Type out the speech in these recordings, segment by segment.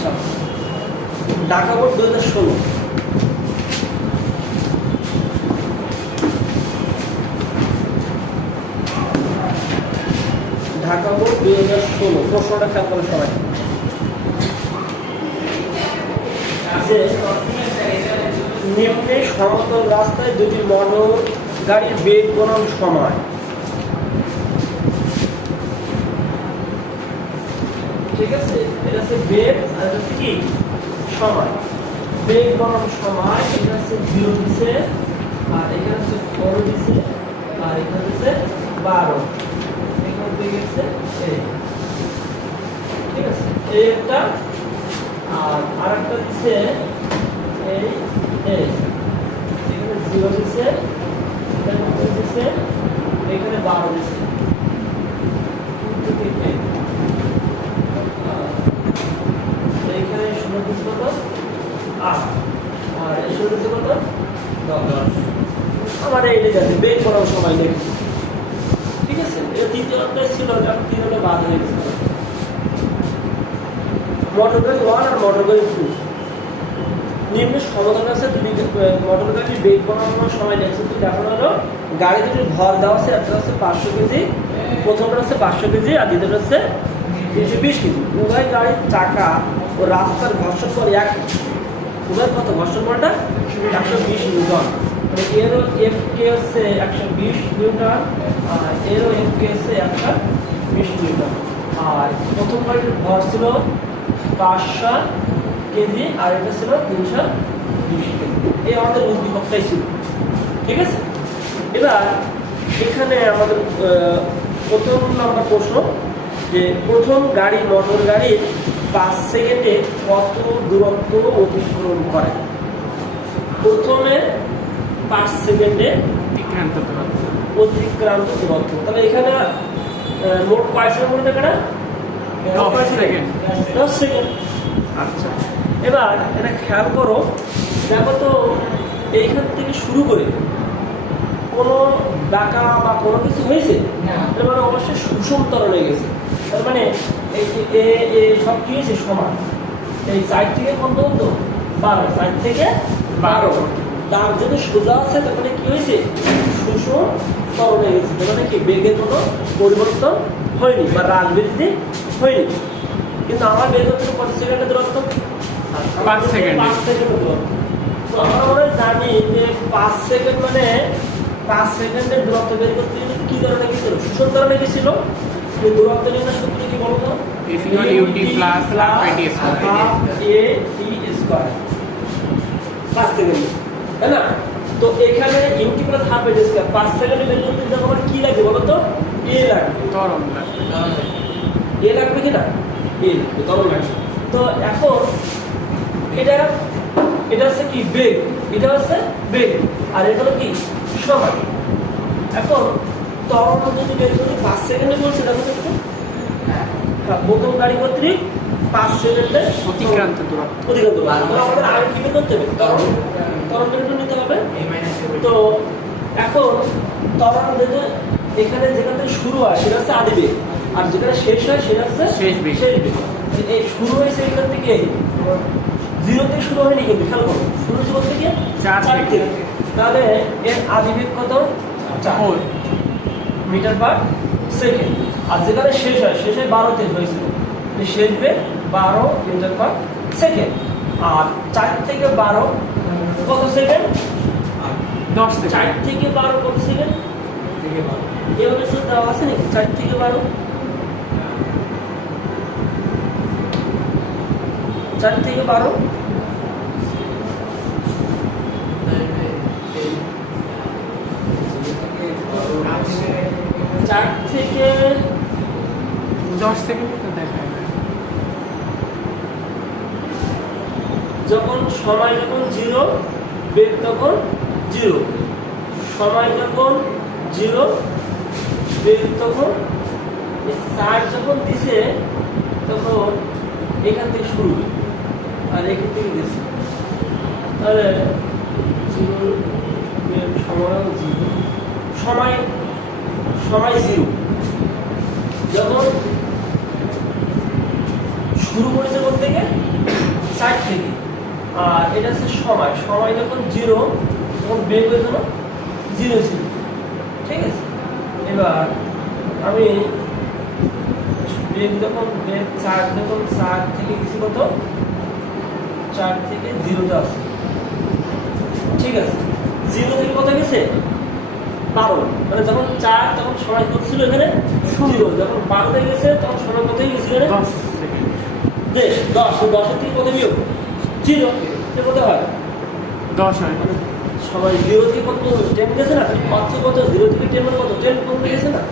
আচ্ছা, Dhaka board 2016। Dhaka board 2016 প্রশ্নটা খেয়াল করে সবাই। নিম্নে সমতল রাস্তায় দুটি মোটর গাড়ির বেগ বনাম সময়। ঠিক আছে, এটা হচ্ছে বেগ আর এটা হচ্ছে কি সময়। বেগ বনাম সময়, এটা হচ্ছে 0 দিছে, আর এখানে হচ্ছে 4 দিছে, আর এখানে হচ্ছে 12। এখানে পেয়ে গেছে এই, ঠিক আছে, এই একটা, আর আরেকটা দিছে এই এই, এখানে 0 দিছে, এখানে 2 দিছে, এখানে 12 দিছে। এইখানে 0 দিছে কত 8, আর এই 0 দিছে কত 10। আমার এইটা যাচ্ছে বেগ করার সময় নেই। ঠিক আছে, এটা দ্বিতীয় অধ্যায় ছিল, এটা 3 হলে বাদ হয়ে গেছে। মোটর গাড়ি 1 আর মোটর গাড়ি 2 নিম্নে সমতল রাস্তায় দুটি মোটর গাড়ির বেগ কমানোর সময় দেখছে। তো দেখানো হলো গাড়ি দুটির ভর দেওয়া আছে, একটা হচ্ছে 500 কেজি, প্রথমটা হচ্ছে 500 কেজি, আর দ্বিতীয়টা হচ্ছে 320 কেজি। উভয় গাড়ির চাকা ও রাস্তার ঘর্ষণ বল এক, উভয় কত ঘর্ষণ বলটা 120 নিউটন। মানে এরও এফকে হচ্ছে 120 নিউটন, আর এরও এফকে হচ্ছে 120 নিউটন। আর প্রথম গাড়ির ভর ছিল 500 কেজি, আর এটা ছিল 320 কেজি। এই আমাদের উদ্দীপকটাই ছিল। ঠিক আছে, এবার এখানে আমাদের প্রথম নাম্বার প্রশ্ন, যে প্রথম গাড়ি মোটর গাড়ির 5 সেকেন্ডে কত দূরত্ব অতিক্রম করে? প্রথমে 5 সেকেন্ডে অতিক্রান্ত দূরত্ব। তাহলে এখানে মোট কয় সেকেন্ড বলতে পারে? 10 সেকেন্ড। আচ্ছা, এবার এটা খেয়াল করো, দেখো তো এইখান থেকে শুরু করে কোনো বাঁকা বা কোনো কিছু হয়েছে, তার মানে অবশ্যই সুষম ত্বরণ হয়ে গেছে। তার মানে এই সব কি হয়েছে সমান। এই 4 থেকে কত পর্যন্ত 12, 4 থেকে 12। দাগ যদি সোজা আছে তার মানে কি হয়েছে সুষম ত্বরণ হয়ে গেছে। তার মানে কি বেগের কোনো পরিবর্তন হয়নি বা হ্রাস বৃদ্ধি হয়নি। কিন্তু আমার বেগ হচ্ছে কত সেকেন্ডের দূরত্ব? 5 সেকেন্ড। 5 সেকেন্ডের দূরত্ব। তো আমরা জানি যে 5 সেকেন্ড মানে 5 সেকেন্ডের দূরত্ব বের করতে গেলে কি ধরনের কি ছিল? সুষম ধরনের কি ছিল? এই দূরত্ব নির্ণয় সূত্র কি বলতো? If equal ut plus half at square. 5 second, তাই না? তো এখানে ut plus half at square 5 সেকেন্ডে বের করতে যখন আমার কি লাগবে বলো তো? a লাগবে, ত্বরণ লাগবে। a লাগবে কি না? a লাগবে, ত্বরণ লাগবে। তো এখন এটা হচ্ছে কি বেগ, এটা হচ্ছে বেগ, আর এটা হলো কি সময়। এখন ত্বরণ যদি বের করি 5 সেকেন্ডে বলছে, দেখো তো একটু। হ্যাঁ, প্রথম গাড়ি কর্তৃক 5 সেকেন্ডে অতিক্রান্ত দূরত্ব। আমাদের আগে কি বের করতে হবে? ত্বরণ বের করে নিতে হবে। তো এখন ত্বরণ যেটা এখানে যেখান থেকে শুরু হয় সেটা হচ্ছে আদি বেগ, আর যেখানে শেষ হয় সেটা হচ্ছে শেষ বেগ। এই শুরু হয়েছে এখান থেকে 0 থেকে শুরু হয়নি, কিন্তু খেয়াল করো শুরু হচ্ছে কোথা থেকে? 4 থেকে। তাহলে এর আদি বেগ কত? 4 মিটার পার সেকেন্ড। আর যেখানে শেষ হয় 12 তে হয়েছিল, শেষ বেগ 12 মিটার পার সেকেন্ড। আর 4 থেকে 12 কত সেকেন্ড? 10 সেকেন্ড। 4 থেকে 12 কত সেকেন্ড? এভাবে তো দেওয়া আছে নাকি? 4 থেকে 12, 4 থেকে 12 4 থেকে 10 সেকেন্ড তো দেখায় না। যখন সময় যখন 0, বেগ তখন 0, সময় যখন 0, বেগ তখন 4 যখন দিছে তখন এখান থেকে শুরু, আর এখান থেকে দিছে, তাহলে 0 বেগ সময় 0, সময় 0। যখন শুরু করেছে কোথা থেকে, সাইড থেকে। আর এটা হচ্ছে সময়, সময় যখন 0 তখন বেগ হয়ে গেল 0 ছিল, ঠিক আছে। এবার আমি বেগ যখন বেগ 4 যখন 4 থেকে কিছু কত 4 থেকে 0 তে আসে, ঠিক আছে। 0 থেকে কত গেছে 12, মানে যখন 4 তখন সময় কত ছিল এখানে 0, যখন 12 তে গেছে তখন সময় কত গেছিল এখানে 10 সেকেন্ড। বেশ 10, 10 এর থেকে কত বিয়োগ 0, এটা কত হয় 10 হয়। মানে সময় 0 থেকে কত 10 গেছে না, অর্থ কত 0 থেকে 10 মানে কত 10 কমে গেছে না।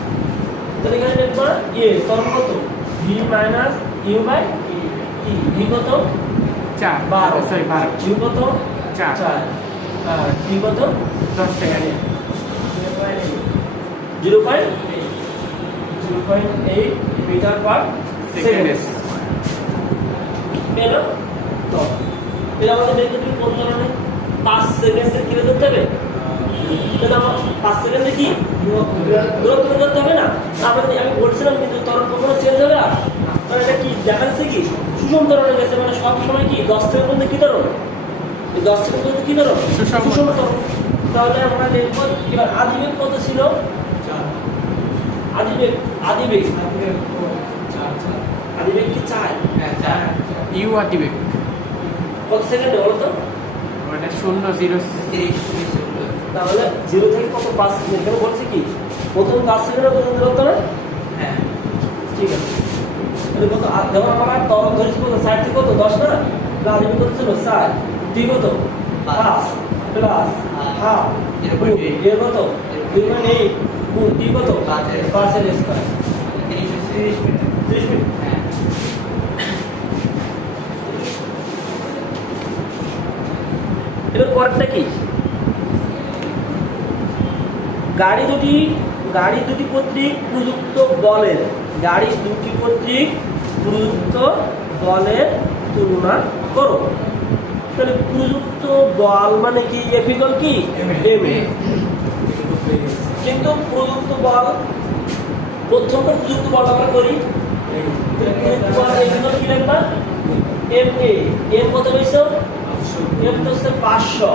তাহলে এখানে দেখবা তখন কত v minus u by T, v কত 4 12, সরি 12 u কত 4 আর t কত 10 সেকেন্ড। 0.8 metre per second. পেলো তো এটা আমাদের বের করতে কোন ধরনের 5 সেকেন্ডে কি করতে হবে, এটা আমার 5 সেকেন্ডে কি দূরত্ব করতে হবে না। তারপরে আমি বলছিলাম কিন্তু তরল কখনো চেঞ্জ হবে আর মানে এটা কি দেখাচ্ছে কি সুষম তরলে গেছে, মানে সব সময় কি 10 সেকেন্ড মধ্যে কি তরল, এই 10 সেকেন্ড মধ্যে কি তরল সুষম তরল। তাহলে আমরা দেখব এবার আদিবেগ কত ছিল, আদিবেগ কি 4, ইউ আর দিবে কত সেকেন্ডে বলো তো, মানে 0 0 তাহলে 0 থেকে কত 5 সেকেন্ড, এখানে বলছে কি প্রথম 5 সেকেন্ডে প্রথম দূরত্ব না, হ্যাঁ ঠিক আছে। তাহলে কত যখন আমরা তরল ধরেছি কত 60 থেকে কত 10 না, তাহলে আদিবেগ কত ছিল 4, টি কত 5 প্লাস হাফ এর কত 2.8 গুণ টি কত 5 এর স্কয়ার 30 মিনিট। হ্যাঁ এবার পরেরটা কি, গাড়ি দুটি কর্তৃক প্রযুক্ত বলের তুলনা করো। তাহলে প্রযুক্ত বল মানে কি এফ ইকুয়াল কি এম এ, কিন্তু প্রযুক্ত বল প্রথমটা প্রযুক্ত বল আমরা করি প্রযুক্ত বল এফ ইকুয়াল কি লিখবা এম এ, এম কত পেয়েছো এম তো হচ্ছে 500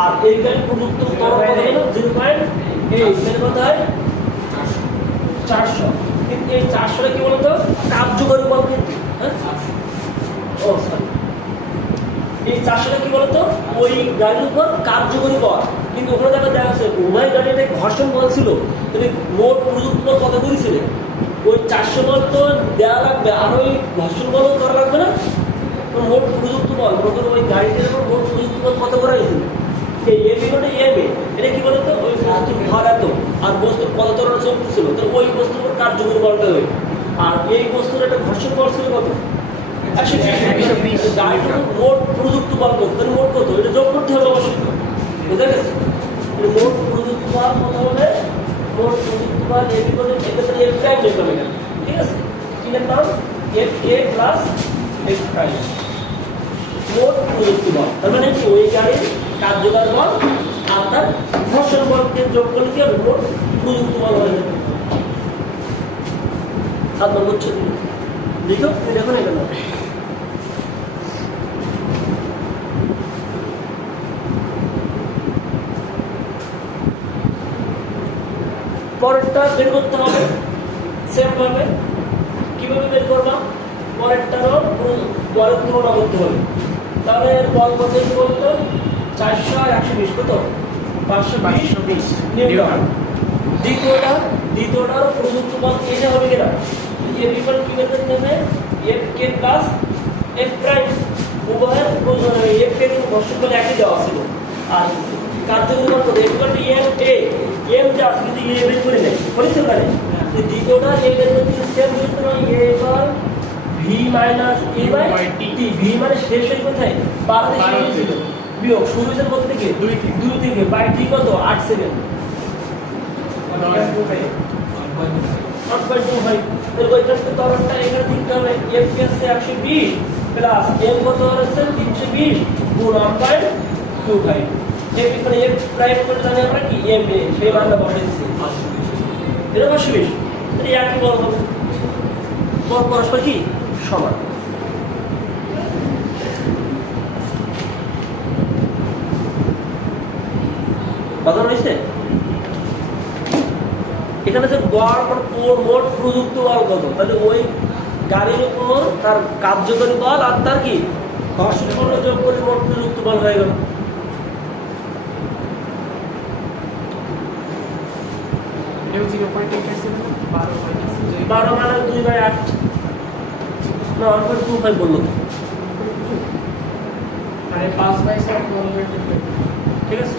আর এই গাড়ি প্রযুক্ত তরল কত হলো 0.8, এর কত হয় 400। কিন্তু এই 400 টা কি বলতো কার্যকরী বল, কিন্তু হ্যাঁ ও সরি এই 400 টা কি বলতো ওই গাড়ির উপর কার্যকরী বল, কিন্তু ওখানে দেখা যাচ্ছে উভয় গাড়িতে ঘর্ষণ বল ছিল। তাহলে মোট প্রযুক্ত বল কত করেছিল, ওই 400 বল তো দেওয়া লাগবে আর ওই ঘর্ষণ বলও করা লাগবে না। তো মোট প্রযুক্ত বল মনে ওই গাড়িটির উপর মোট প্রযুক্ত বল কত করা হয়েছিল, এই এম এ এটা কি বলতো ওই বস্তুর ভর এত আর বস্তুর কত তরল শক্তি ছিল, তো ওই বস্তুর উপর কার্যকরী বলটা হয়। আর এই বস্তুর একটা ঘর্ষণ বল ছিল কত 120, গাড়িটির মোট প্রযুক্ত বল কত, তাহলে মোট কত এটা যোগ করতে হবে অবশ্যই, বুঝা গেছে। মোট প্রযুক্ত বল কত হবে, মোট প্রযুক্ত বল এফ ইকুয়াল এটা এফ প্রাইম লিখতে হবে, ঠিক আছে। কি লিখলাম এফ এ প্লাস এফ প্রাইম মোট প্রযুক্ত বল, তার মানে কি ওই গাড়ির কার্যকর বল আর তার ঘর্ষণ বলকে যোগ করলে কি হবে মোট প্রযুক্ত বল হয়ে যাবে। 7 নম্বর ছবি লিখো, দেখুন এখানে পরেরটা বের করতে হবে সেম ভাবে। কিভাবে বের করবা, পরেরটারও বলের তুলনা করতে হবে। তাহলে এর বল কত বলতো 400 আর 120 কত 520 নিউটন। দ্বিতীয়টারও প্রযুক্ত বল এটা হবে কিনা, এফ ইকুয়াল কি করতে হবে F k plus F prime, উভয়ের এফ কে ঘর্ষণ বল একই দেওয়া ছিল আর কার্যকরী বল কত F equal M A, M যা যদি এ বের করে নেয় পরিষ্কার করে দ্বিতীয়টা এ বের করতে সেম সূত্র A equal V minus A by T, V মানে শেষ হয় কোথায় 12 তে শেষ ছিল বিয়োগ শুরু হয়েছে কোথা থেকে 2 থেকে বাই টি কত 8 সেকেন্ড 1.2 হয়। তাহলে ওই ক্ষেত্রে তরলটা এখানে দিতে হবে এফ কে আছে 120 প্লাস এম কত হচ্ছে 320 গুণ 1.25। এখানে এফ প্রাইম করে জানি আমরা কি এম এ সেই মানটা বসাইছি এটা 520। তাহলে একই বল হবে পরস্পর কি সমান। এখানে যে গড় মোট প্রযুক্ত বল কত, তাহলে ওই গাড়ির উপর তার কার্যকরী বল আর তার কি ঘর্ষণ বল যোগ করে মোট প্রযুক্ত বল হয়ে গেল। এও 0.8 আছে না 12 মানে 2/8 না 1.25 বললো তো, আরে 5/7 ঠিক আছে।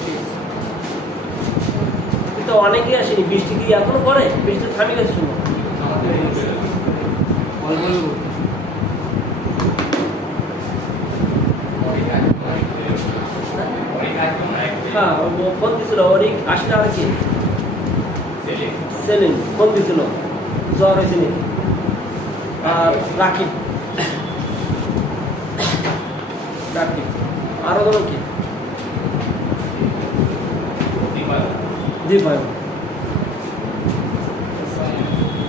কিন্তু অনেকেই আসেনি, বৃষ্টি কি এখনো পড়ে, বৃষ্টি থামে গেছে শুনো। হ্যাঁ ফোন দিছিল অরিক আসলে আর কি সেলিম ফোন দিছিল, জ্বর হয়েছে নাকি। আর রাকিব রাকিব আরো ধরো কি দীপায়ন।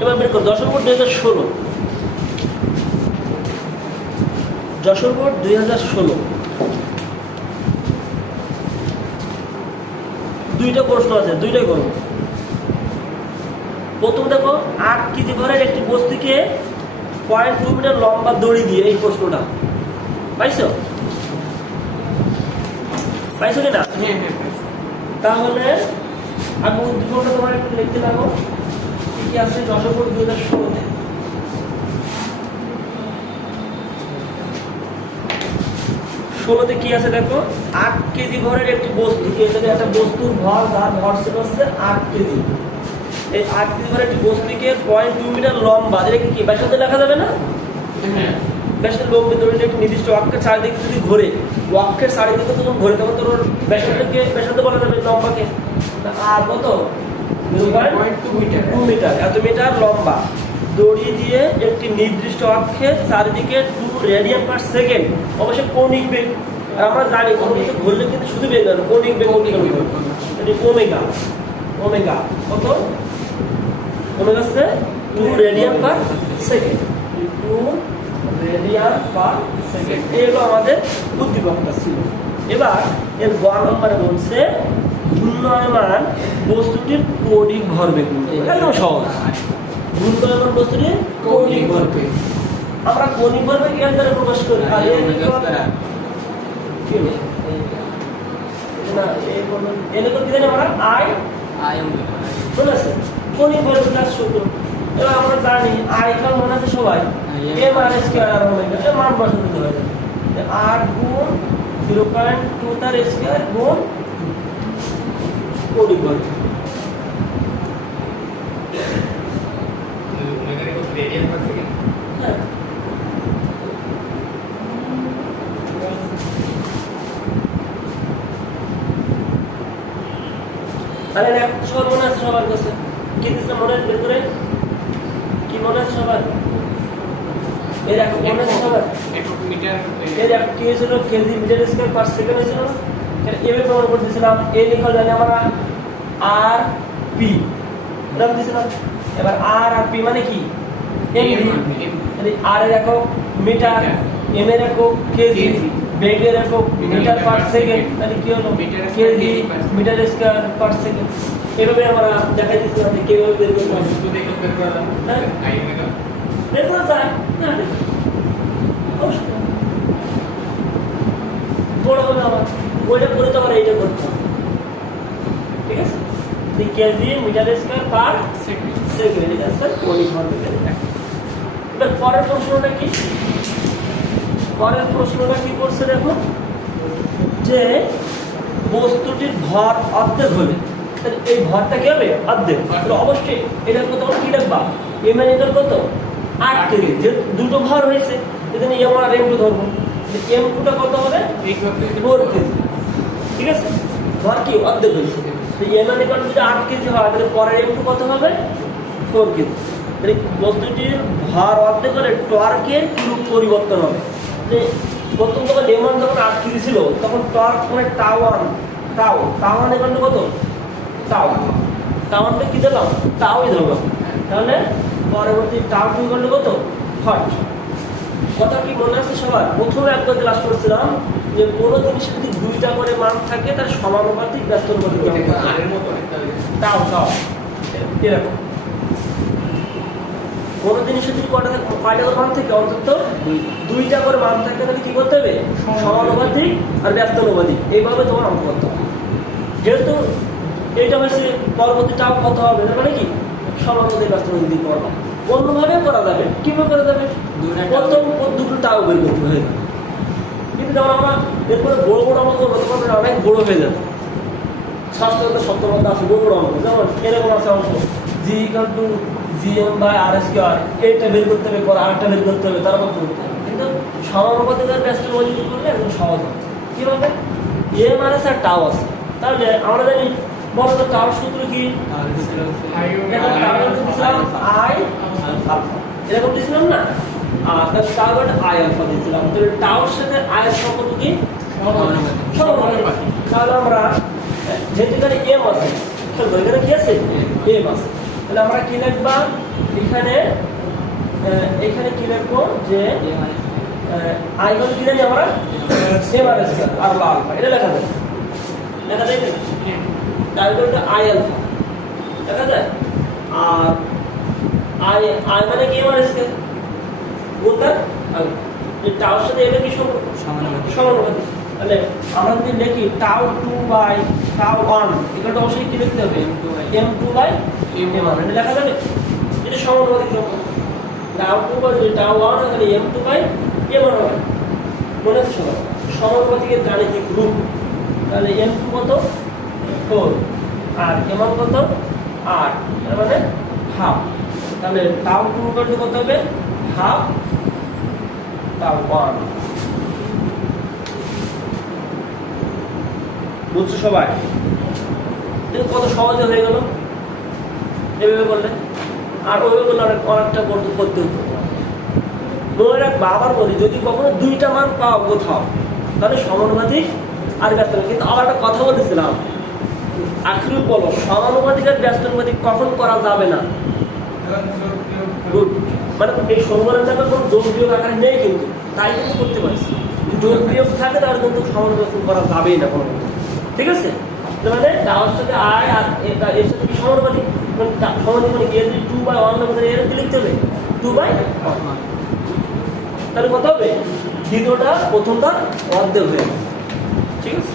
এবার বের কর যশোর বোর্ড 2016, যশোর বোর্ড 2016 দুইটা প্রশ্ন আছে, দুইটাই করবো। প্রথম দেখো 8 কেজি ভরের একটি বস্তুকে 0.2 মিটার লম্বা দড়ি দিয়ে, এই প্রশ্নটা পাইছো পাইছো কিনা? হ্যাঁ হ্যাঁ তাহলে আমি উদ্দীপকটা তোমার একটু লিখতে লাগো কি কি আছে যশোর বোর্ড 2016-তে। 16-তে কি আছে দেখো, 8 কেজি ভরের একটি বস্তুকে, যদি একটা বস্তুর ভর যার ভর ছিল হচ্ছে 8 কেজি, এই 8 কেজি ভরের একটি বস্তুকে 0.2 মিটার লম্বা, এটাকে কি ব্যাসার্ধ লেখা যাবে না? হ্যাঁ ব্যাসার্ধ লম্বা দড়িটা একটি নির্দিষ্ট অক্ষের চারিদিকে যদি ঘোরে, অক্ষের চারিদিকে যখন ঘোরে তখন তোর ব্যাসার্ধকে ব্যাসার্ধ বলা যাবে লম্বাকে। আর কত 2 মিটার, এত মিটার লম্বা দড়ি দিয়ে একটি নির্দিষ্ট অক্ষের চারিদিকে 2 রেডিয়ান পার সেকেন্ড, অবশ্যই কৌণিক বেগ। আর আমরা জানি কোনো কিছু ঘুরলে কিন্তু শুধু বেগ না, কৌণিক বেগ ওমেগা, ওমেগা কত ওমেগা হচ্ছে 2 radian per second, 2 radian per second. এগুলো আমাদের উদ্দীপকটা ছিল। এবার এর গ নম্বরে বলছে ঘূর্ণায়মান বস্তুটির কৌণিক ভরবেগ, একদম সহজ। ঘূর্ণায়মান বস্তুটির কৌণিক ভরবেগ, আমরা কৌণিক ভরবেগ এর দ্বারা প্রকাশ করি। আর এই কি হলো না, এর কি জানি আমরা আই বলেছে কৌণিক ভরবেগ প্লাস সূত্র। এবার আমরা জানি আই কার মনে আছে সবাই, এম আর স্কয়ার আর ওমেগা, এর মান বসাতে হবে। 8 গুণ 0.2 তার স্কয়ার গুণ কৌণিক ভরবেগ। হ্যাঁ তাহলে সবার মনে আছে, সবার কাছে কি দিচ্ছে মনে বের করে, কি মনে আছে সবার? এর এক মনে আছে সবার? একক মিটার এর এক কি হয়েছিল, KG meter square per second হয়েছিল না? এভাবে প্রমাণ করে দিয়েছিলাম। এ লিখা জানি আমরা আর পি নাম দিয়েছিলাম। এবার আর আর পি মানে কি, এম, মানে আর এর একক মিটার, এম এর একক কেজি, বেগের একক মিটার পার সেকেন্ড, তাহলে কি হলো KG meter square per second. এভাবে আমরা দেখাই দিচ্ছিলাম যে কিভাবে বের করতে হবে। বের করা যায় না, বড় হবে আবার ওইটা করে তো আবার এইটা করতে হবে, ঠিক আছে? KG meter square per second, এটা হচ্ছে কৌণিক ভরবেগের একক। এবার পরের প্রশ্নটা কি, পরের প্রশ্নটা কি করছে দেখো, যে বস্তুটির ভর অর্ধেক হলে এই ভরটা কি হবে অর্ধেক, অবশ্যই এটার কত কি লিখবা, এম এর এটার কত 8 কেজি, যে দুটো ভর হয়েছে এখানে এম আর এম টু ধরবো, এম টুটা কত হবে 4 কেজি, ঠিক আছে? ভর কি অর্ধেক হয়েছে, এম এর একাউন্ট যদি 8 কেজি হয় তাহলে পরের এম টু কত হবে 4 কেজি। তাহলে বস্তুটির ভর অর্ধেক হলে টর্কের কিরূপ পরিবর্তন হবে। প্রথম যখন এম1 যখন 8 কেজি ছিল তখন টর্ক মানে টাওয়ান এখানে কত টাওয়ানটা কি দিলাম, টাওই ধরলাম। তাহলে পরবর্তী টাও টু করলে কত হট। কথা কি মনে আছে সবার? প্রথমে একবার ক্লাস করছিলাম যে কোনো জিনিস যদি 2টা করে মান থাকে তার সমানুপাতিক ব্যস্ত টাও এরকম কোনো জিনিসের যদি কয়টা করে মান থেকে অন্তত দুইটা করে মান থাকলে তাহলে কি করতে হবে? সমানুপাতিক আর ব্যস্তানুপাতিক, এইভাবে তোমার অঙ্ক করতে হবে। যেহেতু এইটা হচ্ছে পরবর্তী টাও কত হবে, তার মানে কি সমানুপাতিক ব্যস্তানুপাতিক করবা। অন্যভাবে করা যাবে, কিভাবে করা যাবে? প্রথম দুটো টাও বের করতে হয়ে যাবে। কিন্তু যখন আমরা এরপরে বড় বড় অঙ্ক করবো তখন অনেক বড় হয়ে যাবে। ষষ্ঠ সপ্তম আছে বড় বড় অঙ্ক, যেমন এরকম আছে অঙ্ক জি ইকুয়াল টু gm/r², এইটা বের করতে হবে, পরে আরেকটা বের করতে হবে, তারপর করতে হবে। কিন্তু সমানুপাতিক আর ব্যস্তানুপাতিক করলে একদম সহজ হবে। কিভাবে? এম আর এস আর টাও আছে, তাহলে আমরা জানি বড় টাও সূত্র কি? আই আলফা, এরকম দিয়েছিলাম না? টাও আই আলফা দিয়েছিলাম। তাহলে টাওর সাথে আই এর সম্পর্ক কি? সমানুপাতিক। তাহলে আমরা যেহেতু এখানে এম আছে, এখানে কি আছে? এম আছে, তাহলে আমরা কি লিখবা এখানে? এখানে কি লিখবো যে আই বল কি জানি আমরা এম আর এস আর আলফা, এটা লেখা যায়, লেখা যায় না? তাহলে এটা আই আলফা লেখা যায়। আর আই আই মানে কি? এম আর এস কে বলতে এই টাওর সাথে এর কি সম্পর্ক? সমানুপাতিক। তাহলে আমরা যদি লিখি টাও 2/টাও 1, এটা অবশ্যই কি লিখতে হবে? m2/m1, এটা লেখা যাবে? এটা সমানুপাতিক সম্পর্ক। টাও 2/টাও 1 তাহলে m2/m1 হবে। মনে আছে সবার? সমানুপাতিকের গাণিতিক রূপ। তাহলে m2 কত? 4 আর m1 কত? 8, তার মানে হাফ। তাহলে টাও 2 কত হবে? হাফ টাও 1। বুঝছো সবাই? কত সহজে হয়ে গেল এভাবে করলে। আর ওইভাবে করলে অনেকটা করতে হতো। মনে রাখবা, আবার বলি, যদি কখনো দুইটা মান পাও কোথাও তাহলে সমানুপাতিক আর ব্যস্তানুপাতিক। কিন্তু আবার একটা কথা বলতেছিলাম, আখরুল বলো, সমানুপাতিক আর ব্যস্তানুপাতিক কখন করা যাবে না? মানে এই সমীকরণ যাবে কোনো যোগ বিয়োগ আকারে নেই, কিন্তু তাই কিন্তু করতে পারছি। যোগ বিয়োগ থাকে তাহলে কিন্তু সমানুপাতিক করা যাবেই না কোনো। ঠিক আছে? মানে টাওয়ার সাথে আই আর এর সাথে কি সমানুপাতিক? সমানুপাতিক মানে কি? 2/1 না, এর কি লিখতে হবে? 2/1। তাহলে কত হবে? দ্বিতীয়টা প্রথমটা অর্ধেক হয়ে যাবে। ঠিক আছে?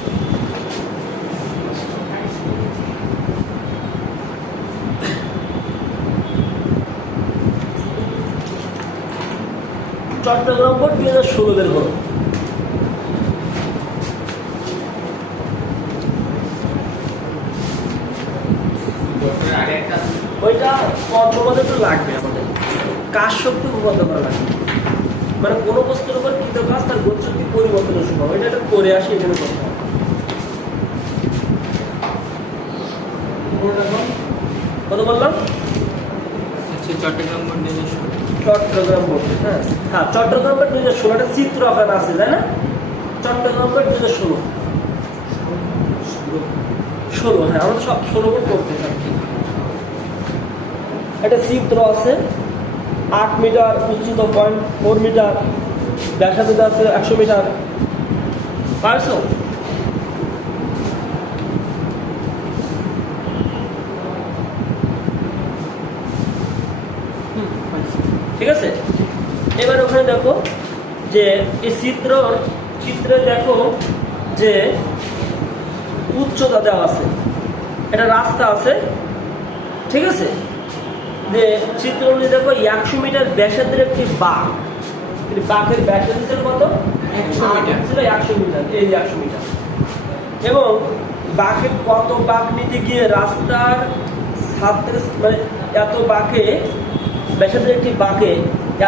চট্টগ্রাম বোর্ড 2016 বের করো। ওইটা পঞ্চমতে তো লাগবে আমাদের, কাজ শক্তি উপপাদ্য করা লাগবে। মানে কোনো বস্তুর উপর কৃত কাজ তার গতি শক্তি পরিবর্তনের সময়, ওইটা একটা করে আসি, এখানে করতে হবে। কত বললাম? চট্টগ্রাম বোর্ড 2016। চট্টগ্রাম বোর্ড, হ্যাঁ হ্যাঁ, চট্টগ্রাম বোর্ড 2016, একটা চিত্র আঁকানো আছে, তাই না? চট্টগ্রাম বোর্ড 2016, হ্যাঁ, আমরা সব 16 বোর্ড করতে থাকি। একটা চিত্র আছে, 8 মিটার উচ্চতা 0.4 মিটার, ব্যাসার্ধ আছে 100 মিটার। পারছো? ঠিক আছে? এবার ওখানে দেখো যে এই চিত্রে দেখো যে উচ্চতা দেওয়া আছে, এটা রাস্তা আছে। ঠিক আছে? যে চিত্র অনুযায়ী দেখো 100 মিটার ব্যাসার্ধের একটি বাঁক, বাঁকের ব্যাসার্ধ ছিল কত? 100 মিটার ছিল। 100 মিটার, এই 100 মিটার। এবং বাঁকের কত বাঁক নিতে গিয়ে রাস্তার ছাত্রের মানে এত বাঁকে ব্যাসার্ধের একটি বাঁকে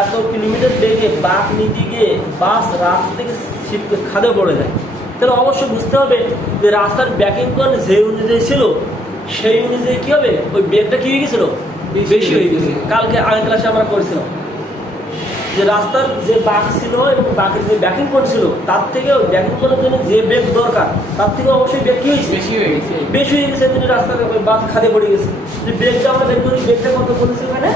এত কিলোমিটার বেগে বাঁক নিতে গিয়ে বাস রাস্তা থেকে খাদে পড়ে যায়। তাহলে অবশ্যই বুঝতে হবে যে রাস্তার ব্যাকিং কোণ যে অনুযায়ী ছিল সেই অনুযায়ী কি হবে? ওই বেগটা কি হয়ে গেছিল? বেশি হয়ে গেছে। কালকে আগের ক্লাসে আমরা করেছিলাম যে রাস্তার যে বাঁক ছিল এবং বাঁকের যে ব্যাকিং কোণ ছিল তার থেকে ব্যাকিং কোণের জন্য যে বেগ দরকার তার থেকে অবশ্যই বেগ কি হয়েছে? বেশি হয়ে গেছে। তিনি রাস্তার বাস খাদে পড়ে গেছে। যে বেগটা আমরা বের করি, বেগটা কত বলেছে ওখানে?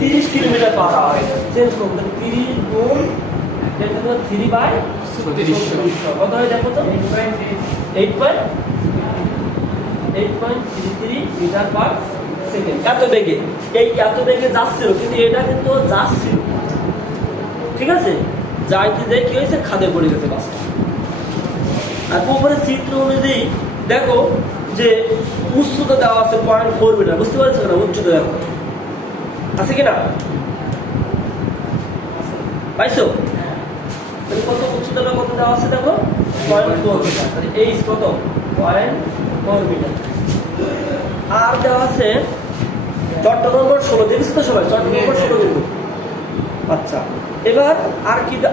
30 কিলোমিটার পার আওয়ার। চেঞ্জ করতে 30 গুণ 3/36 কত হয় দেখো তো? 8.33 মিটার পার সেকেন্ড, এত বেগে, এই এত বেগে যাচ্ছিল, কিন্তু এটা কিন্তু যাচ্ছিল, ঠিক আছে, যাইতে যাই কি হয়েছে, খাদে পড়ে গেছে বাসটা। আর উপরে চিত্র অনুযায়ী দেখো যে উচ্চতা দেওয়া আছে 0.4 মিটার, বুঝতে পারছো না? উচ্চতা দেখো আছে কিনা, পাইছো? কত উচ্চতাটা কত দেওয়া আছে দেখো, 0.4 মিটার, এই কত 0.4 মিটার। আর দেওয়া আছে চট্ট নম্বর 16, দেখেছো তো সবাই, চট্ট নম্বর 16 কিন্তু। আচ্ছা, এবার